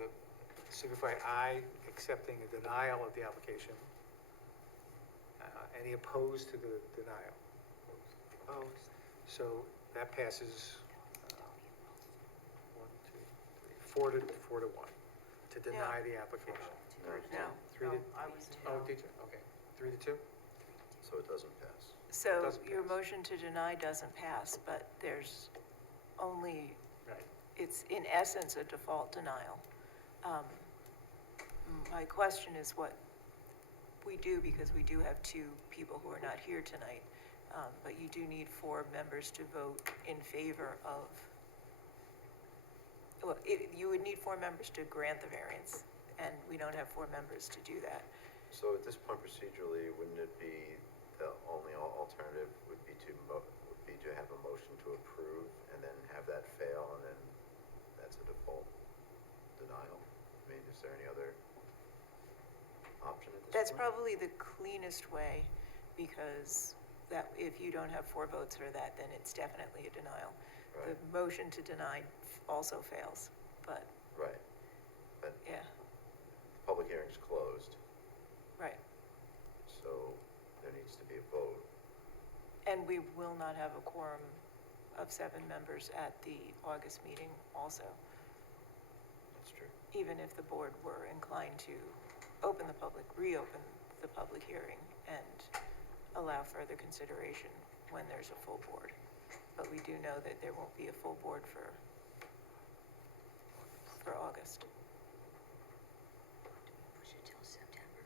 signify aye, accepting a denial of the application. Any opposed to the denial? Opposed. So that passes, 4 to 1, to deny the application. No. Three to, I was oh, did you? Okay, 3 to 2? So it doesn't pass. So Doesn't your pass. motion to deny doesn't pass, but there's only, Right. it's in essence a default denial. My question is what we do, because we do have 2 people who are not here tonight, but you do need 4 members to vote in favor of, well, you would need 4 members to grant the variance, and we don't have 4 members to do that. So at this point procedurally, wouldn't it be the only alternative would be to have a motion to approve and then have that fail and then that's a default denial? I mean, is there any other option at this point? That's probably the cleanest way, because that, if you don't have 4 votes for that, then it's definitely a denial. Right. The motion to deny also fails, but, Right. But yeah, the public hearing's closed, right. so there needs to be a vote. And we will not have a quorum of 7 members at the August meeting also, That's true. even if the board were inclined to reopen the public hearing and allow further consideration when there's a full board. But we do know that there won't be a full board for August. Push it till September.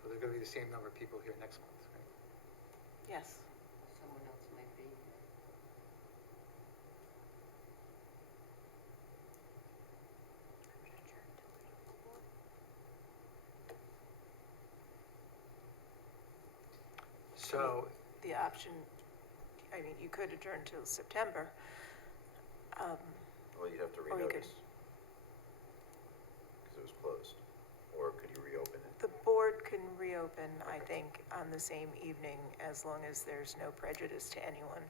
So there's gonna be the same number of people here next month, right? Yes. Someone else might be. So, The option, I mean, you could adjourn till September. Well, you'd have to Or you could- renotice. Because it was closed. Or could you reopen it? The board can reopen, I think, on the same evening, as long as there's no prejudice to anyone.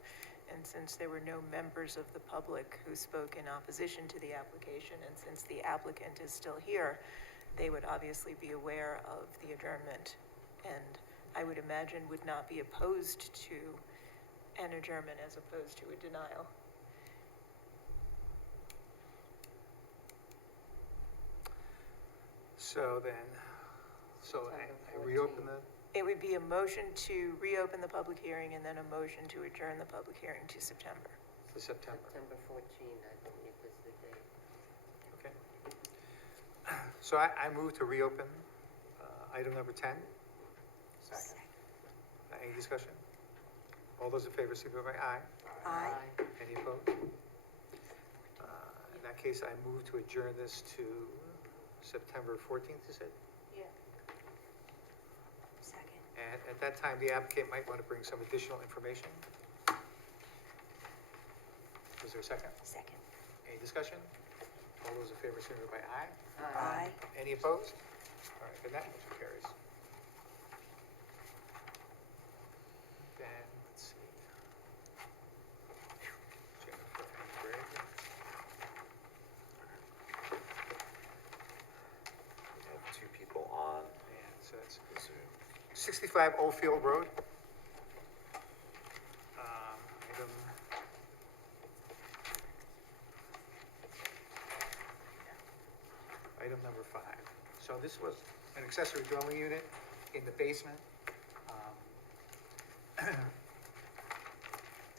And since there were no members of the public who spoke in opposition to the application, and since the applicant is still here, they would obviously be aware of the adjournment, and I would imagine would not be opposed to an adjournment as opposed to a denial. so then, I reopen the, It would be a motion to reopen the public hearing and then a motion to adjourn the public hearing to September. September, September 14, I believe is the date. okay. So I move to reopen, item number 10. Second. Any discussion? All those in favor, signify by aye. Aye. Any opposed? In that case, I move to adjourn this to September 14th, you said? Yeah. Second. And at that time, the applicant might want to bring some additional information. Is there a second? Second. Any discussion? All those in favor, signify by aye. Aye. Any opposed? All right, then that motion carries. Then, let's see. Jennifer and Greg. We have 2 people on And so it's Zoom. 65 Old Field Road. Item, item number 5. So this was an accessory dwelling unit in the basement.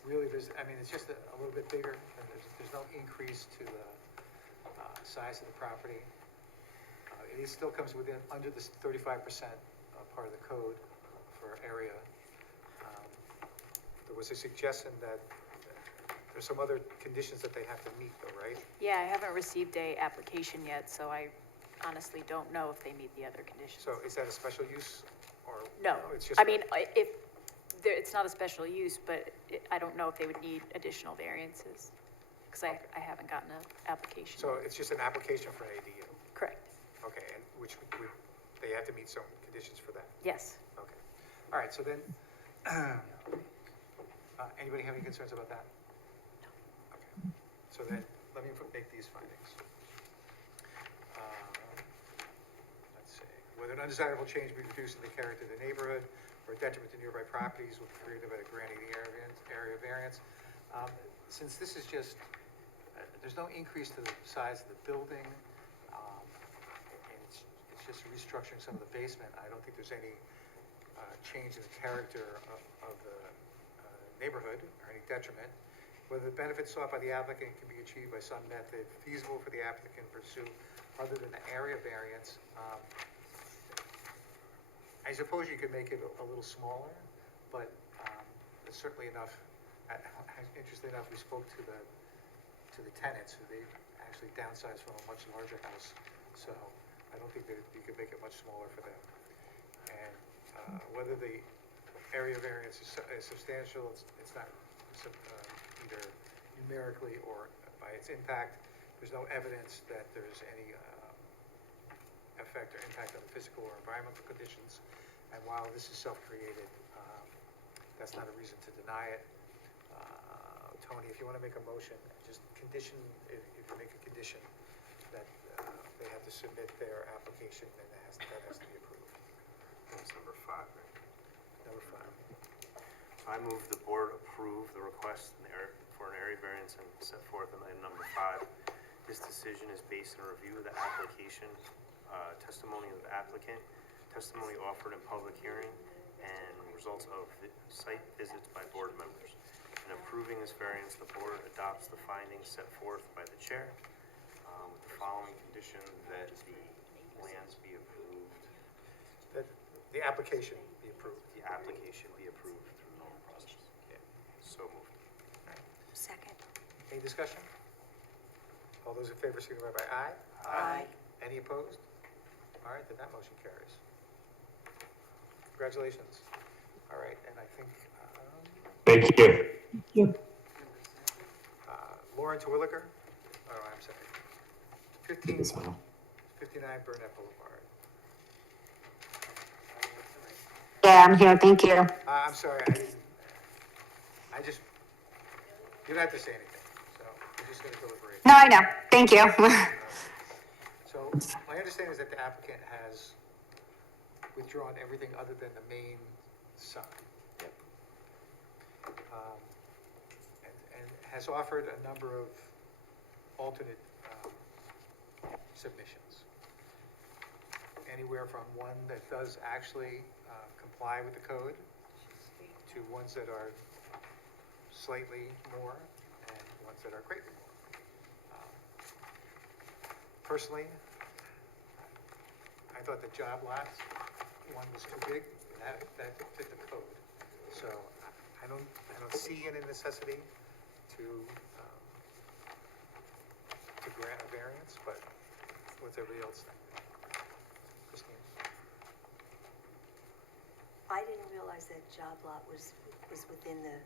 Really, it's just a little bit bigger, and there's no increase to the size of the property. It still comes under this 35% part of the code for area. There was a suggestion that there's some other conditions that they have to meet though, right? Yeah, I haven't received a application yet, so I honestly don't know if they meet the other conditions. So is that a special use or? No, It's just I mean, it's not a special use, but I don't know if they would need additional variances, because I haven't gotten an application. So it's just an application for an ADU? Correct, Okay, and which they have to meet some conditions for that? yes. Okay. All right, so then, Anybody have any concerns about that? Okay. So then, let me make these findings. Let's see, whether an undesirable change be produced in the character of the neighborhood or a detriment to nearby properties will be created by the granting the area variance. Since this is just, there's no increase to the size of the building, and it's just restructuring some of the basement, I don't think there's any change in the character of the neighborhood or any detriment. Whether the benefits sought by the applicant can be achieved by some method feasible for the applicant to pursue other than the area variance. I suppose you could make it a little smaller, but it's certainly enough. Interestingly enough, we spoke to the tenants who they actually downsized from a much larger house. So I don't think that you could make it much smaller for them. And whether the area variance is substantial, it's not either numerically or by its impact. There's no evidence that there's any effect or impact on the physical or environmental conditions. And while this is self-created, that's not a reason to deny it. Tony, if you want to make a motion, just condition, if you make a condition that they have to submit their application, then that has to be approved. That's number 5, right? Number 5. So I move the board approve the request for an area variance and set forth in item number 5. This decision is based on a review of the application, testimony of the applicant, testimony offered in public hearing, and results of site visits by board members. In approving this variance, the board adopts the findings set forth by the chair, with the following condition: that the plans be approved. That the application be approved. The application be approved through normal process. Yeah. So moved. Second. Any discussion? All those in favor signify by aye. Aye. Any opposed? All right, then that motion carries. Congratulations. All right, and I think Thank you. Lauren Terwilliger, oh, I'm sorry, 59 Burnett Boulevard. Yeah, I'm here, thank you. I'm sorry, I just, you don't have to say anything, so we're just going to deliberate. No, I know, thank you. So my understanding is that the applicant has withdrawn everything other than the main sign. Yep. And has offered a number of alternate submissions. Anywhere from one that does actually comply with the code to ones that are slightly more and ones that are greatly more. Personally, I thought the job lot one was too big, and that fit the code. So I don't see any necessity to grant a variance, but what's everybody else think? Christine? I didn't realize that job lot was within the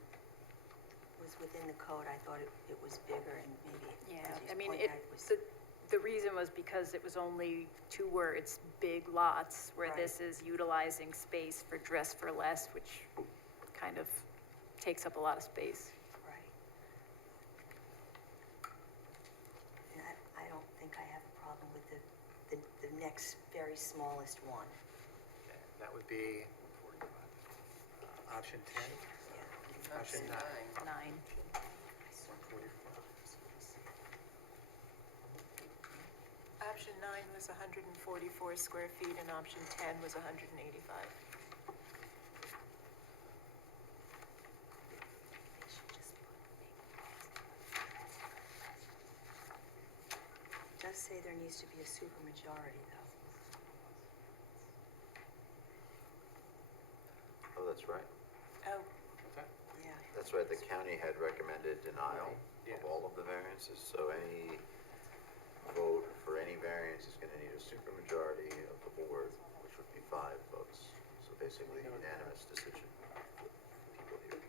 code. I thought it was bigger and maybe, Yeah, as you I mean, pointed out, it was. the reason was because it was only 2 words, big lots, where Right. this is utilizing space for dress for less, which kind of takes up a lot of space. Right. And I don't think I have a problem with the next very smallest one. That would be option 10? Option 9. 9. Option 9 was 144 square feet and option 10 was 185. It does say there needs to be a supermajority, though. Oh, that's right. Oh, Yeah. That's right, the county had recommended denial Yes. of all of the variances, so any vote for any variance is gonna need a supermajority of the board, which would be 5 votes. So basically unanimous decision of the people here.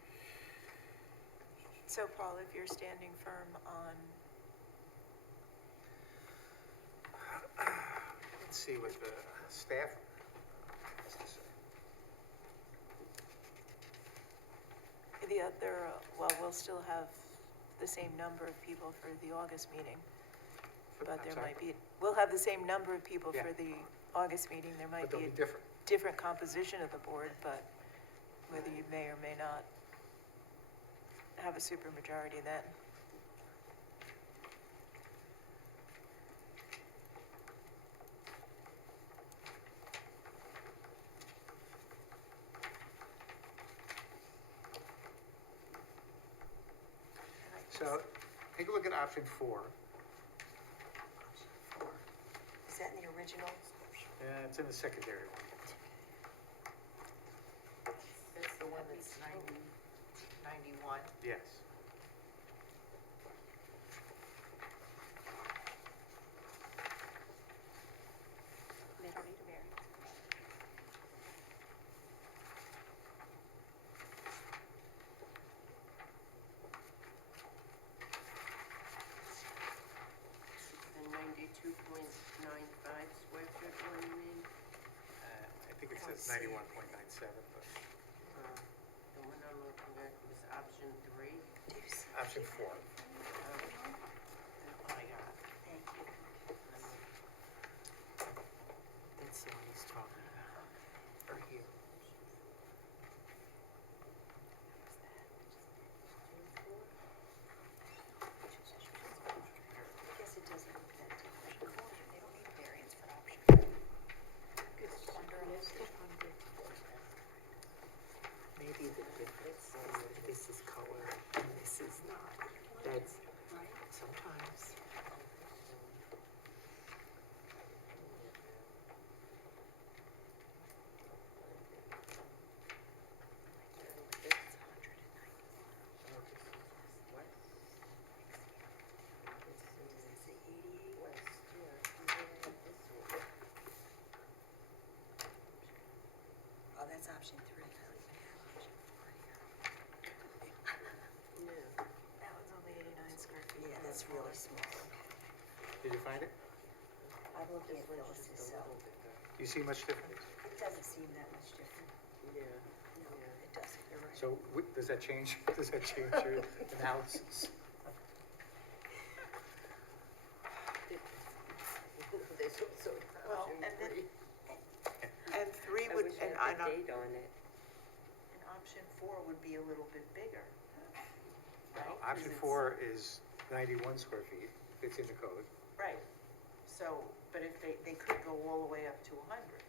so Paul, if you're standing firm on, Let's see what the staff has to say. the other, well, we'll still have the same number of people for the August meeting. But I'm there sorry? might be, we'll have the same number of people Yeah. for the August meeting. There might But they'll be be different. a different composition of the board, but whether you may or may not have a supermajority then. So take a look at option 4. Is that in the original? Yeah, it's in the secondary one. That's the one that's 91. Yes. They don't need a variance. The 92.95 square foot one, you mean? I think it says 91.97, but The one I'm looking at was option 3. option 4. Oh my God. Thank you. That's the one he's talking about. Or here. I guess it doesn't look that different. They don't need a variance for option. Maybe the difference is this is color and this is not. That's sometimes. Oh, that's option 3. That one's only 89 square feet. Yeah, that's really small. Did you find it? I'm looking at Phyllis's, so Do you see much difference? it doesn't seem that much different. Yeah. No, it doesn't, you're right. So does that change, does that change your analysis? There's also Well, option and then, 3. and 3 I would, wish and I had on, the date on it. and option 4 would be a little bit bigger. Right? Option 'Cause 4 is 91 square feet. It's in the code. Right. So, but if they could go all the way up to 100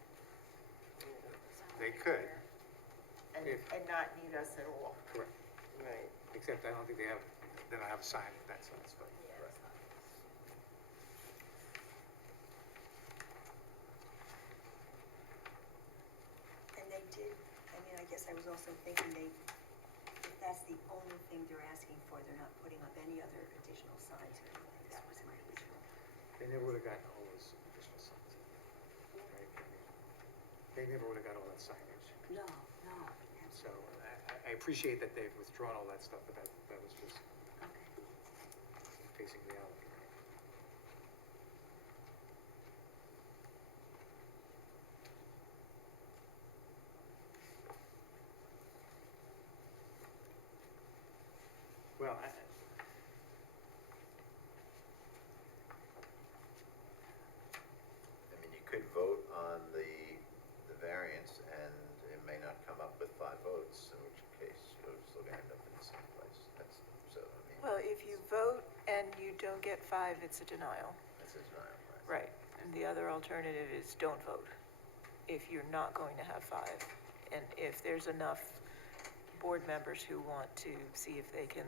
They could, and, If- and not need us at all. correct. Right. Except I don't think they don't have a sign in that sense, but. And they did, I mean, I guess I was also thinking if that's the only thing they're asking for, they're not putting up any other additional signs or anything. That was my original. They never would have gotten all those additional signs. Right? I mean, they never would have got all that signage. No. So I appreciate that they've withdrawn all that stuff, but that was just Okay. facing reality. Right? Well, I mean, you could vote on the variance and it may not come up with 5 votes, in which case you're still gonna end up in the same place. That's, so, I mean, Well, if you vote and you don't get 5, it's a denial. that's a denial, right? Right. And the other alternative is don't vote if you're not going to have 5. And if there's enough board members who want to see if they can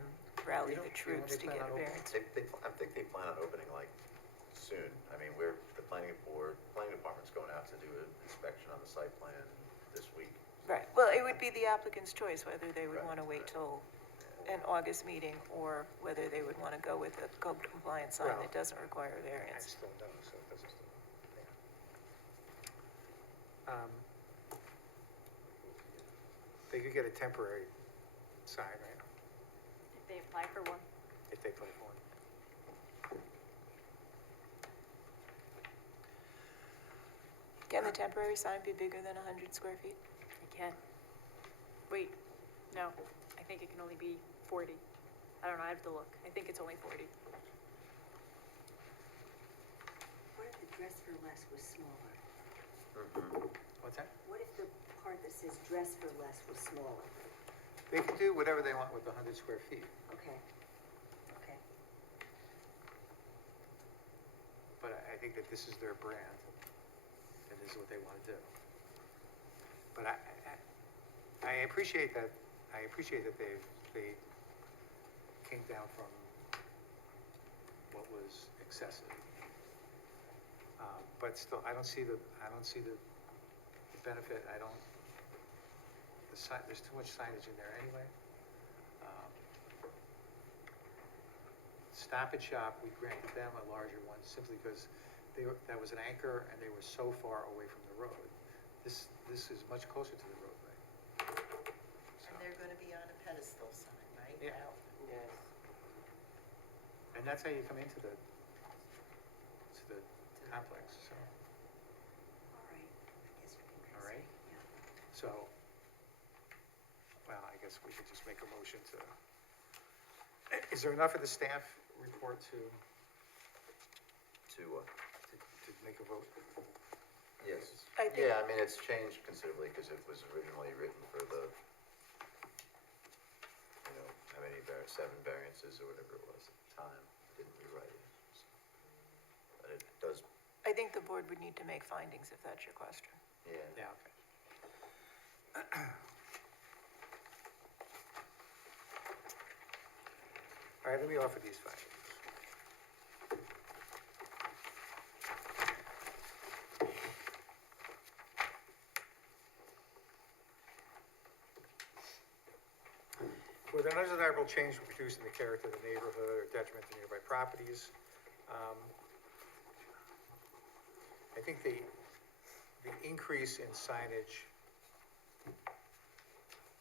rally the troops to get a variance. I think they plan on opening like soon. I mean, the planning department's going out to do an inspection on the site plan this week. Right. Well, it would be the applicant's choice whether they would Right, want to wait right. till an August meeting or whether they would want to go with a code compliant sign Well, that doesn't require a I variance. still know, so it doesn't still, yeah. They could get a temporary sign, right, If they apply for one. if they play for one. Can the temporary sign be bigger than 100 square feet? They can. Wait, no. I think it can only be 40. I don't know, I have to look. I think it's only 40. What if the dress for less was smaller? What's that? What if the part that says dress for less was smaller? They can do whatever they want with the 100 square feet. Okay, okay. But I think that this is their brand, and this is what they want to do. But I appreciate that, they came down from what was excessive. But still, I don't see the benefit, there's too much signage in there anyway. Stop and Shop, we granted them a larger one simply because that was an anchor and they were so far away from the road. This is much closer to the roadway. And they're gonna be on a pedestal sign, right? Yeah. Yes. And that's how you come into the complex, so, All right, I guess you can. all right? Yeah. So, well, I guess we could just make a motion to, is there enough of the staff report to make a vote? Yes. I think- Yeah, I mean, it's changed considerably because it was originally written for the, how many 7 variances or whatever it was at the time. Didn't rewrite it. So, but it does, I think the board would need to make findings if that's your question. yeah. Yeah, okay. All right, let me offer these findings. Where an undesirable change would produce in the character of the neighborhood or detriment to nearby properties, I think the increase in signage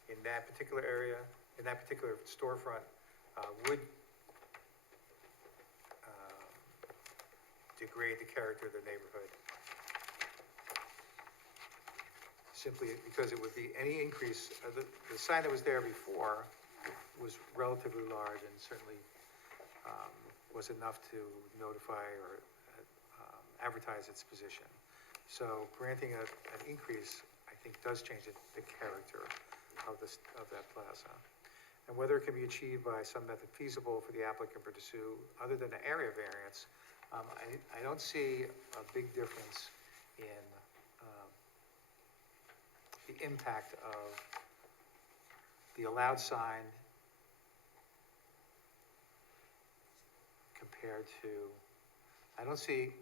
in that particular area, in that particular storefront, would degrade the character of the neighborhood. Simply because it would be any increase, the sign that was there before was relatively large and certainly was enough to notify or advertise its position. So granting an increase, I think, does change the character of that plaza. And whether it can be achieved by some method feasible for the applicant to pursue, other than the area variance, I don't see a big difference in the impact of the allowed sign compared to, I don't see,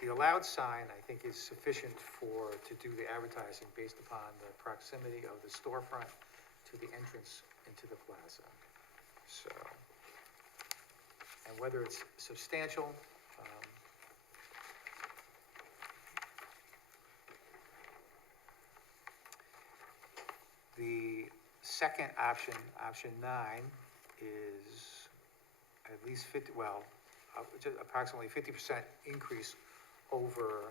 the allowed sign, I think, is sufficient to do the advertising based upon the proximity of the storefront to the entrance into the plaza. So, and whether it's substantial, the second option, option 9, is at least 50, well, just approximately 50% increase over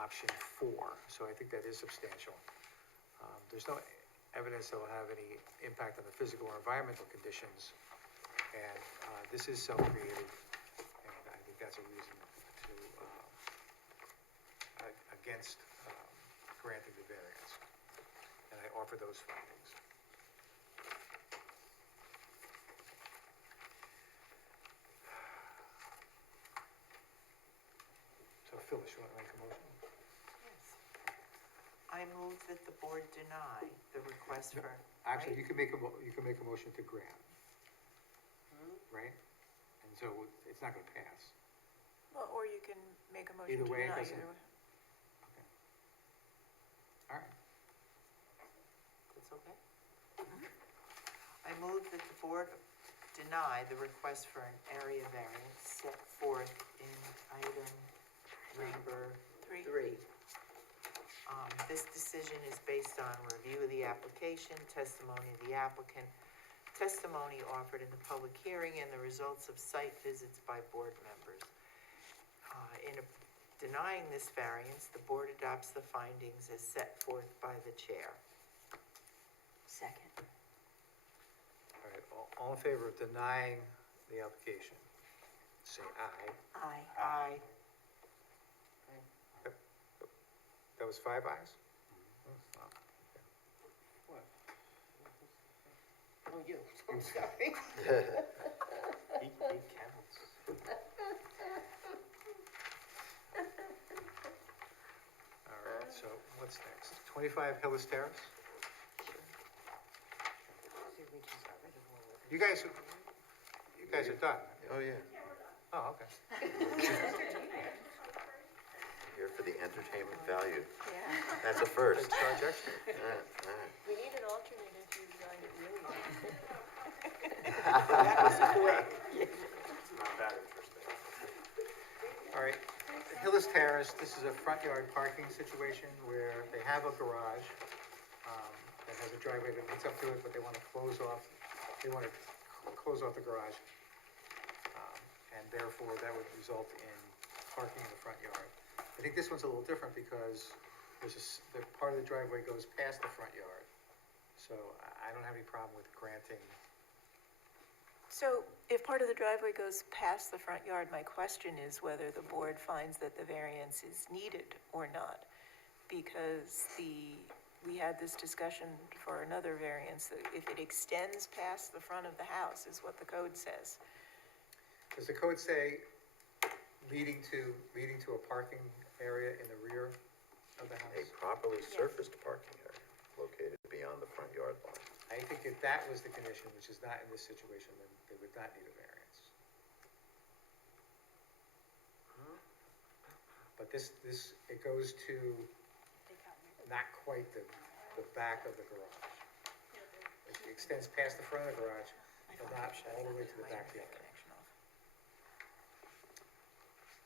option 4. So I think that is substantial. There's no evidence that will have any impact on the physical or environmental conditions. And this is self-created, and I think that's a reason to, against granting the variance. And I offer those findings. So Phyllis, you want to make a motion? Yes. I move that the board deny the request for. Actually, right? you can make a motion to grant. Right? And so it's not going to pass. Well, or you can make a motion Either to way, it deny doesn't- either way. Okay. All right. That's okay? I move that the board deny the request for an area variance set forth in item number 3. This decision is based on review of the application, testimony of the applicant, testimony offered in the public hearing, and the results of site visits by board members. In denying this variance, the board adopts the findings as set forth by the chair. Second. All right, all in favor of denying the application, say aye. Aye. Aye. That was 5 ayes? Oh, you, I'm sorry. He counts. All right, so what's next? 25 Hillis Terrace? See, we just got rid of all of it. You guys are done. Oh, yeah. Oh, okay. Here for the entertainment value. Yeah. That's a first. Charge extra? All right. We need an alternate if you designed it really well. That was quick. It's not that interesting. All right, Hillis Terrace, this is a front yard parking situation where they have a garage that has a driveway that leads up to it, but they want to close off the garage. And therefore, that would result in parking in the front yard. I think this one's a little different because the part of the driveway goes past the front yard. So I don't have any problem with granting. So if part of the driveway goes past the front yard, my question is whether the board finds that the variance is needed or not. Because we had this discussion for another variance, that if it extends past the front of the house is what the code says. Does the code say leading to a parking area in the rear of the A house? properly surfaced parking area located beyond the front yard line. I think if that was the condition, which is not in this situation, then they would not need a variance. But this, it goes to not quite the back of the garage. It extends past the front of the garage, but not all the way to the backyard.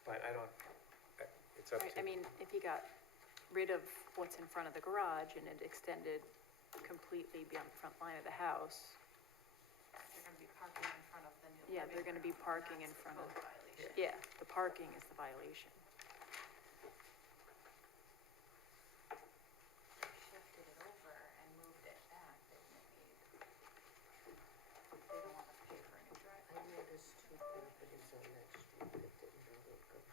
But I don't, it's up to. Right, I mean, if you got rid of what's in front of the garage and it extended completely beyond the front line of the house. They're gonna be parking in front of the new. Yeah, they're gonna be parking in front of, Violation. yeah, the parking is the violation. Shifted it over and moved it back, they don't wanna pay for a new driveway. I noticed two properties on that street that didn't go to a garage.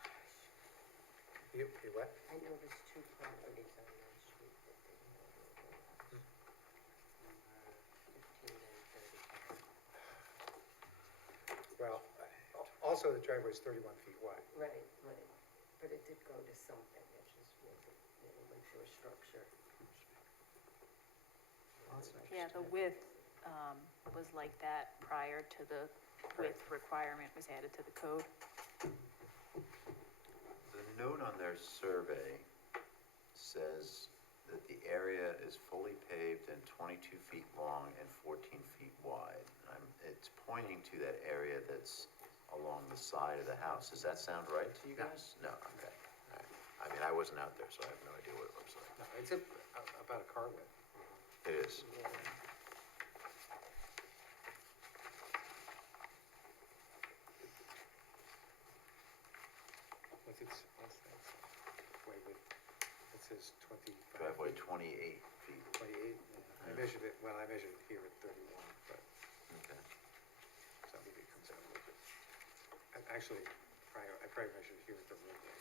You what? I noticed two properties on that street that didn't go to a garage. 15 and 35. Well, also the driveway is 31 feet wide. Right, right, but it did go to something, it just wasn't, went to a structure. Yeah, the width, was like that prior to the width requirement was added to the code. The note on their survey says that the area is fully paved and 22 feet long and 14 feet wide. It's pointing to that area that's along the side of the house. Does that sound right to you guys? No, okay. All right. I mean, I wasn't out there, so I have no idea what it looks like. No, it's about a car width. It is. What's that? Wait, it says 25. Driveway 28 feet. 28, yeah. I measured it here at 31, but. Okay. So maybe it comes out a little bit. Actually, I probably measured it here at the roadway.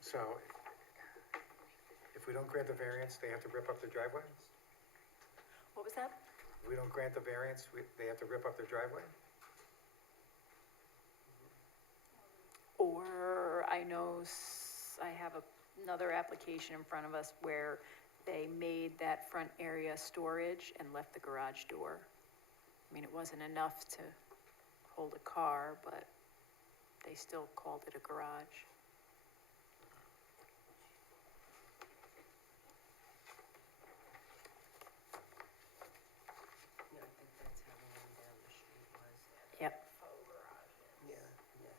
So, if we don't grant the variance, they have to rip up their driveway? What was that? If we don't grant the variance, they have to rip up their driveway? Or I know I have another application in front of us where they made that front area storage and left the garage door. I mean, it wasn't enough to hold a car, but they still called it a garage. Yeah, I think that's how the one down the street was. Yep. Yeah, yeah.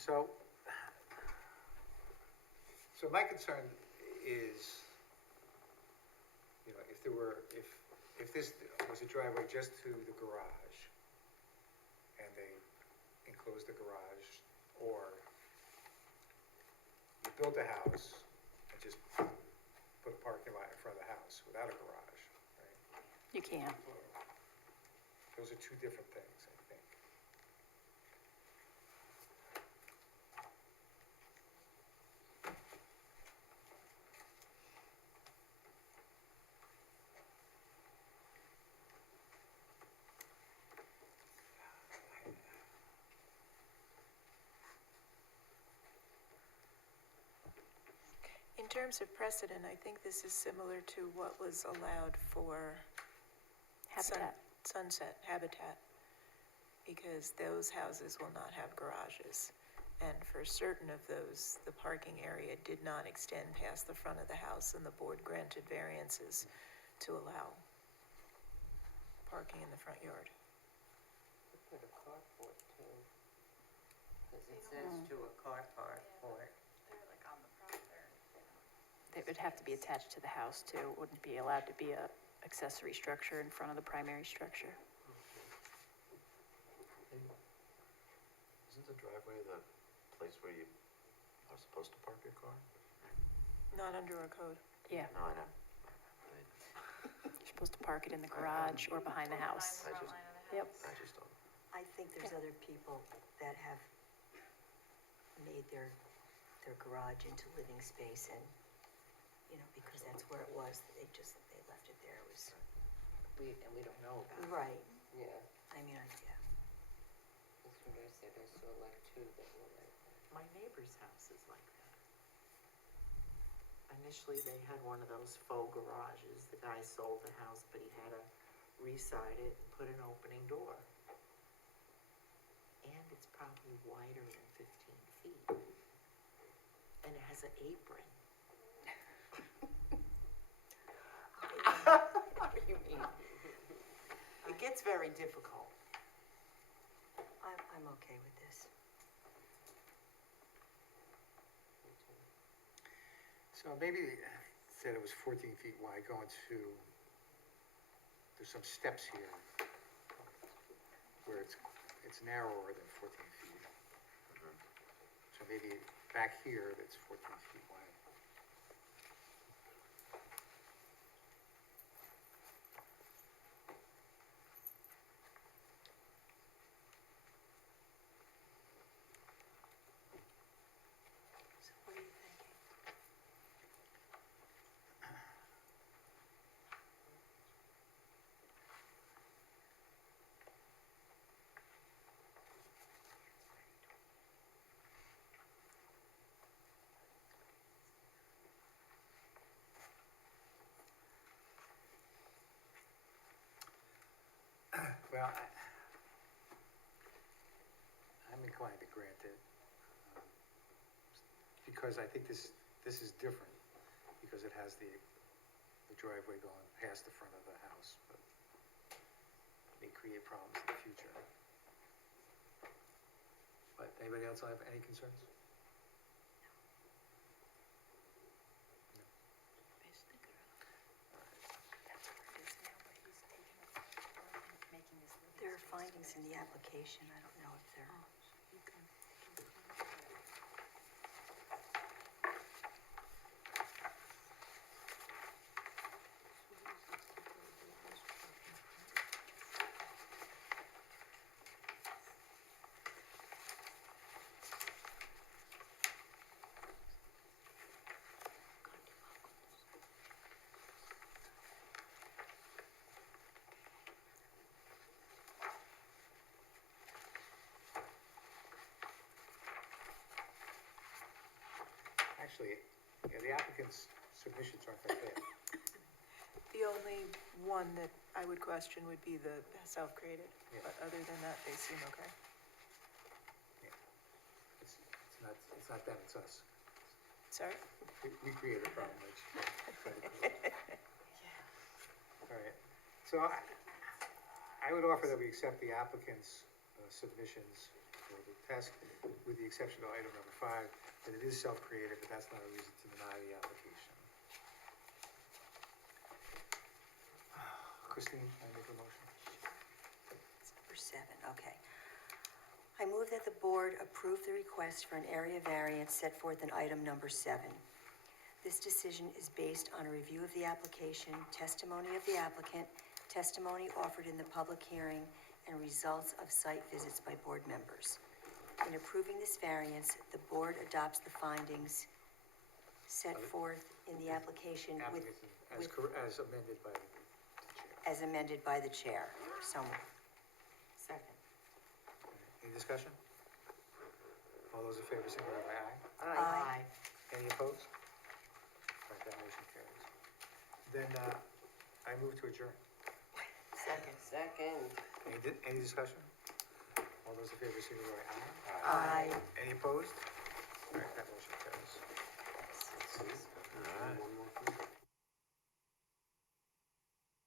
So my concern is, you know, if this was a driveway just to the garage, and they enclosed the garage, or you built a house and just put a parking lot in front of the house without a garage, right? You can. Those are two different things, I think. In terms of precedent, I think this is similar to what was allowed for Habitat. Sunset Habitat, because those houses will not have garages. And for certain of those, the parking area did not extend past the front of the house, and the board granted variances to allow parking in the front yard. Put a carport too, because it says to a car port. They're like on the property. It would have to be attached to the house too. It wouldn't be allowed to be a accessory structure in front of the primary structure. Isn't the driveway the place where you are supposed to park your car? Not under our code. Yeah, No, I know. you're supposed to park it in the garage or behind the house. Yep. I just don't. I think there's other people that have made their garage into living space, and, you know, because that's where it was, they left it there, it was. And we don't know about it. Right, Yeah, I mean, yeah. that's what I said, I saw like two that were like that. My neighbor's house is like that. Initially, they had one of those faux garages. The guy sold the house, but he had to re-side it and put an opening door. And it's probably wider than 15 feet. And it has an apron. What do you mean? It gets very difficult. I'm okay with this. So maybe said it was 14 feet wide going to, there's some steps here where it's narrower than 14 feet. So maybe back here, that's 14 feet wide. So what are you thinking? Well, I'm inclined to grant it, because I think this is different, because it has the driveway going past the front of the house, but may create problems in the future. But anybody else have any concerns? There are findings in the application, I don't know if they're. Actually, yeah, the applicant's submissions aren't that bad. The only one that I would question would be the self-created, Yeah. but other than that, they seem okay. Yeah. It's not them, it's us. Sorry? We created a problem, which. All right, so I would offer that we accept the applicant's submissions for the test, with the exception of item number 5, that it is self-created, but that's not a reason to deny the application. Christine, I make a motion. It's number 7, okay. I move that the board approve the request for an area variance set forth in item number 7. This decision is based on a review of the application, testimony of the applicant, testimony offered in the public hearing, and results of site visits by board members. In approving this variance, the board adopts the findings set forth in the application with, As amended by the chair. as amended by the chair. So moved. Second. Any discussion? All those in favor, signify by aye. Aye. Any opposed? All right, that motion carries. Then, I move to adjourn. Second. Second. Any discussion? All those in favor, signify by aye. Aye. Any opposed?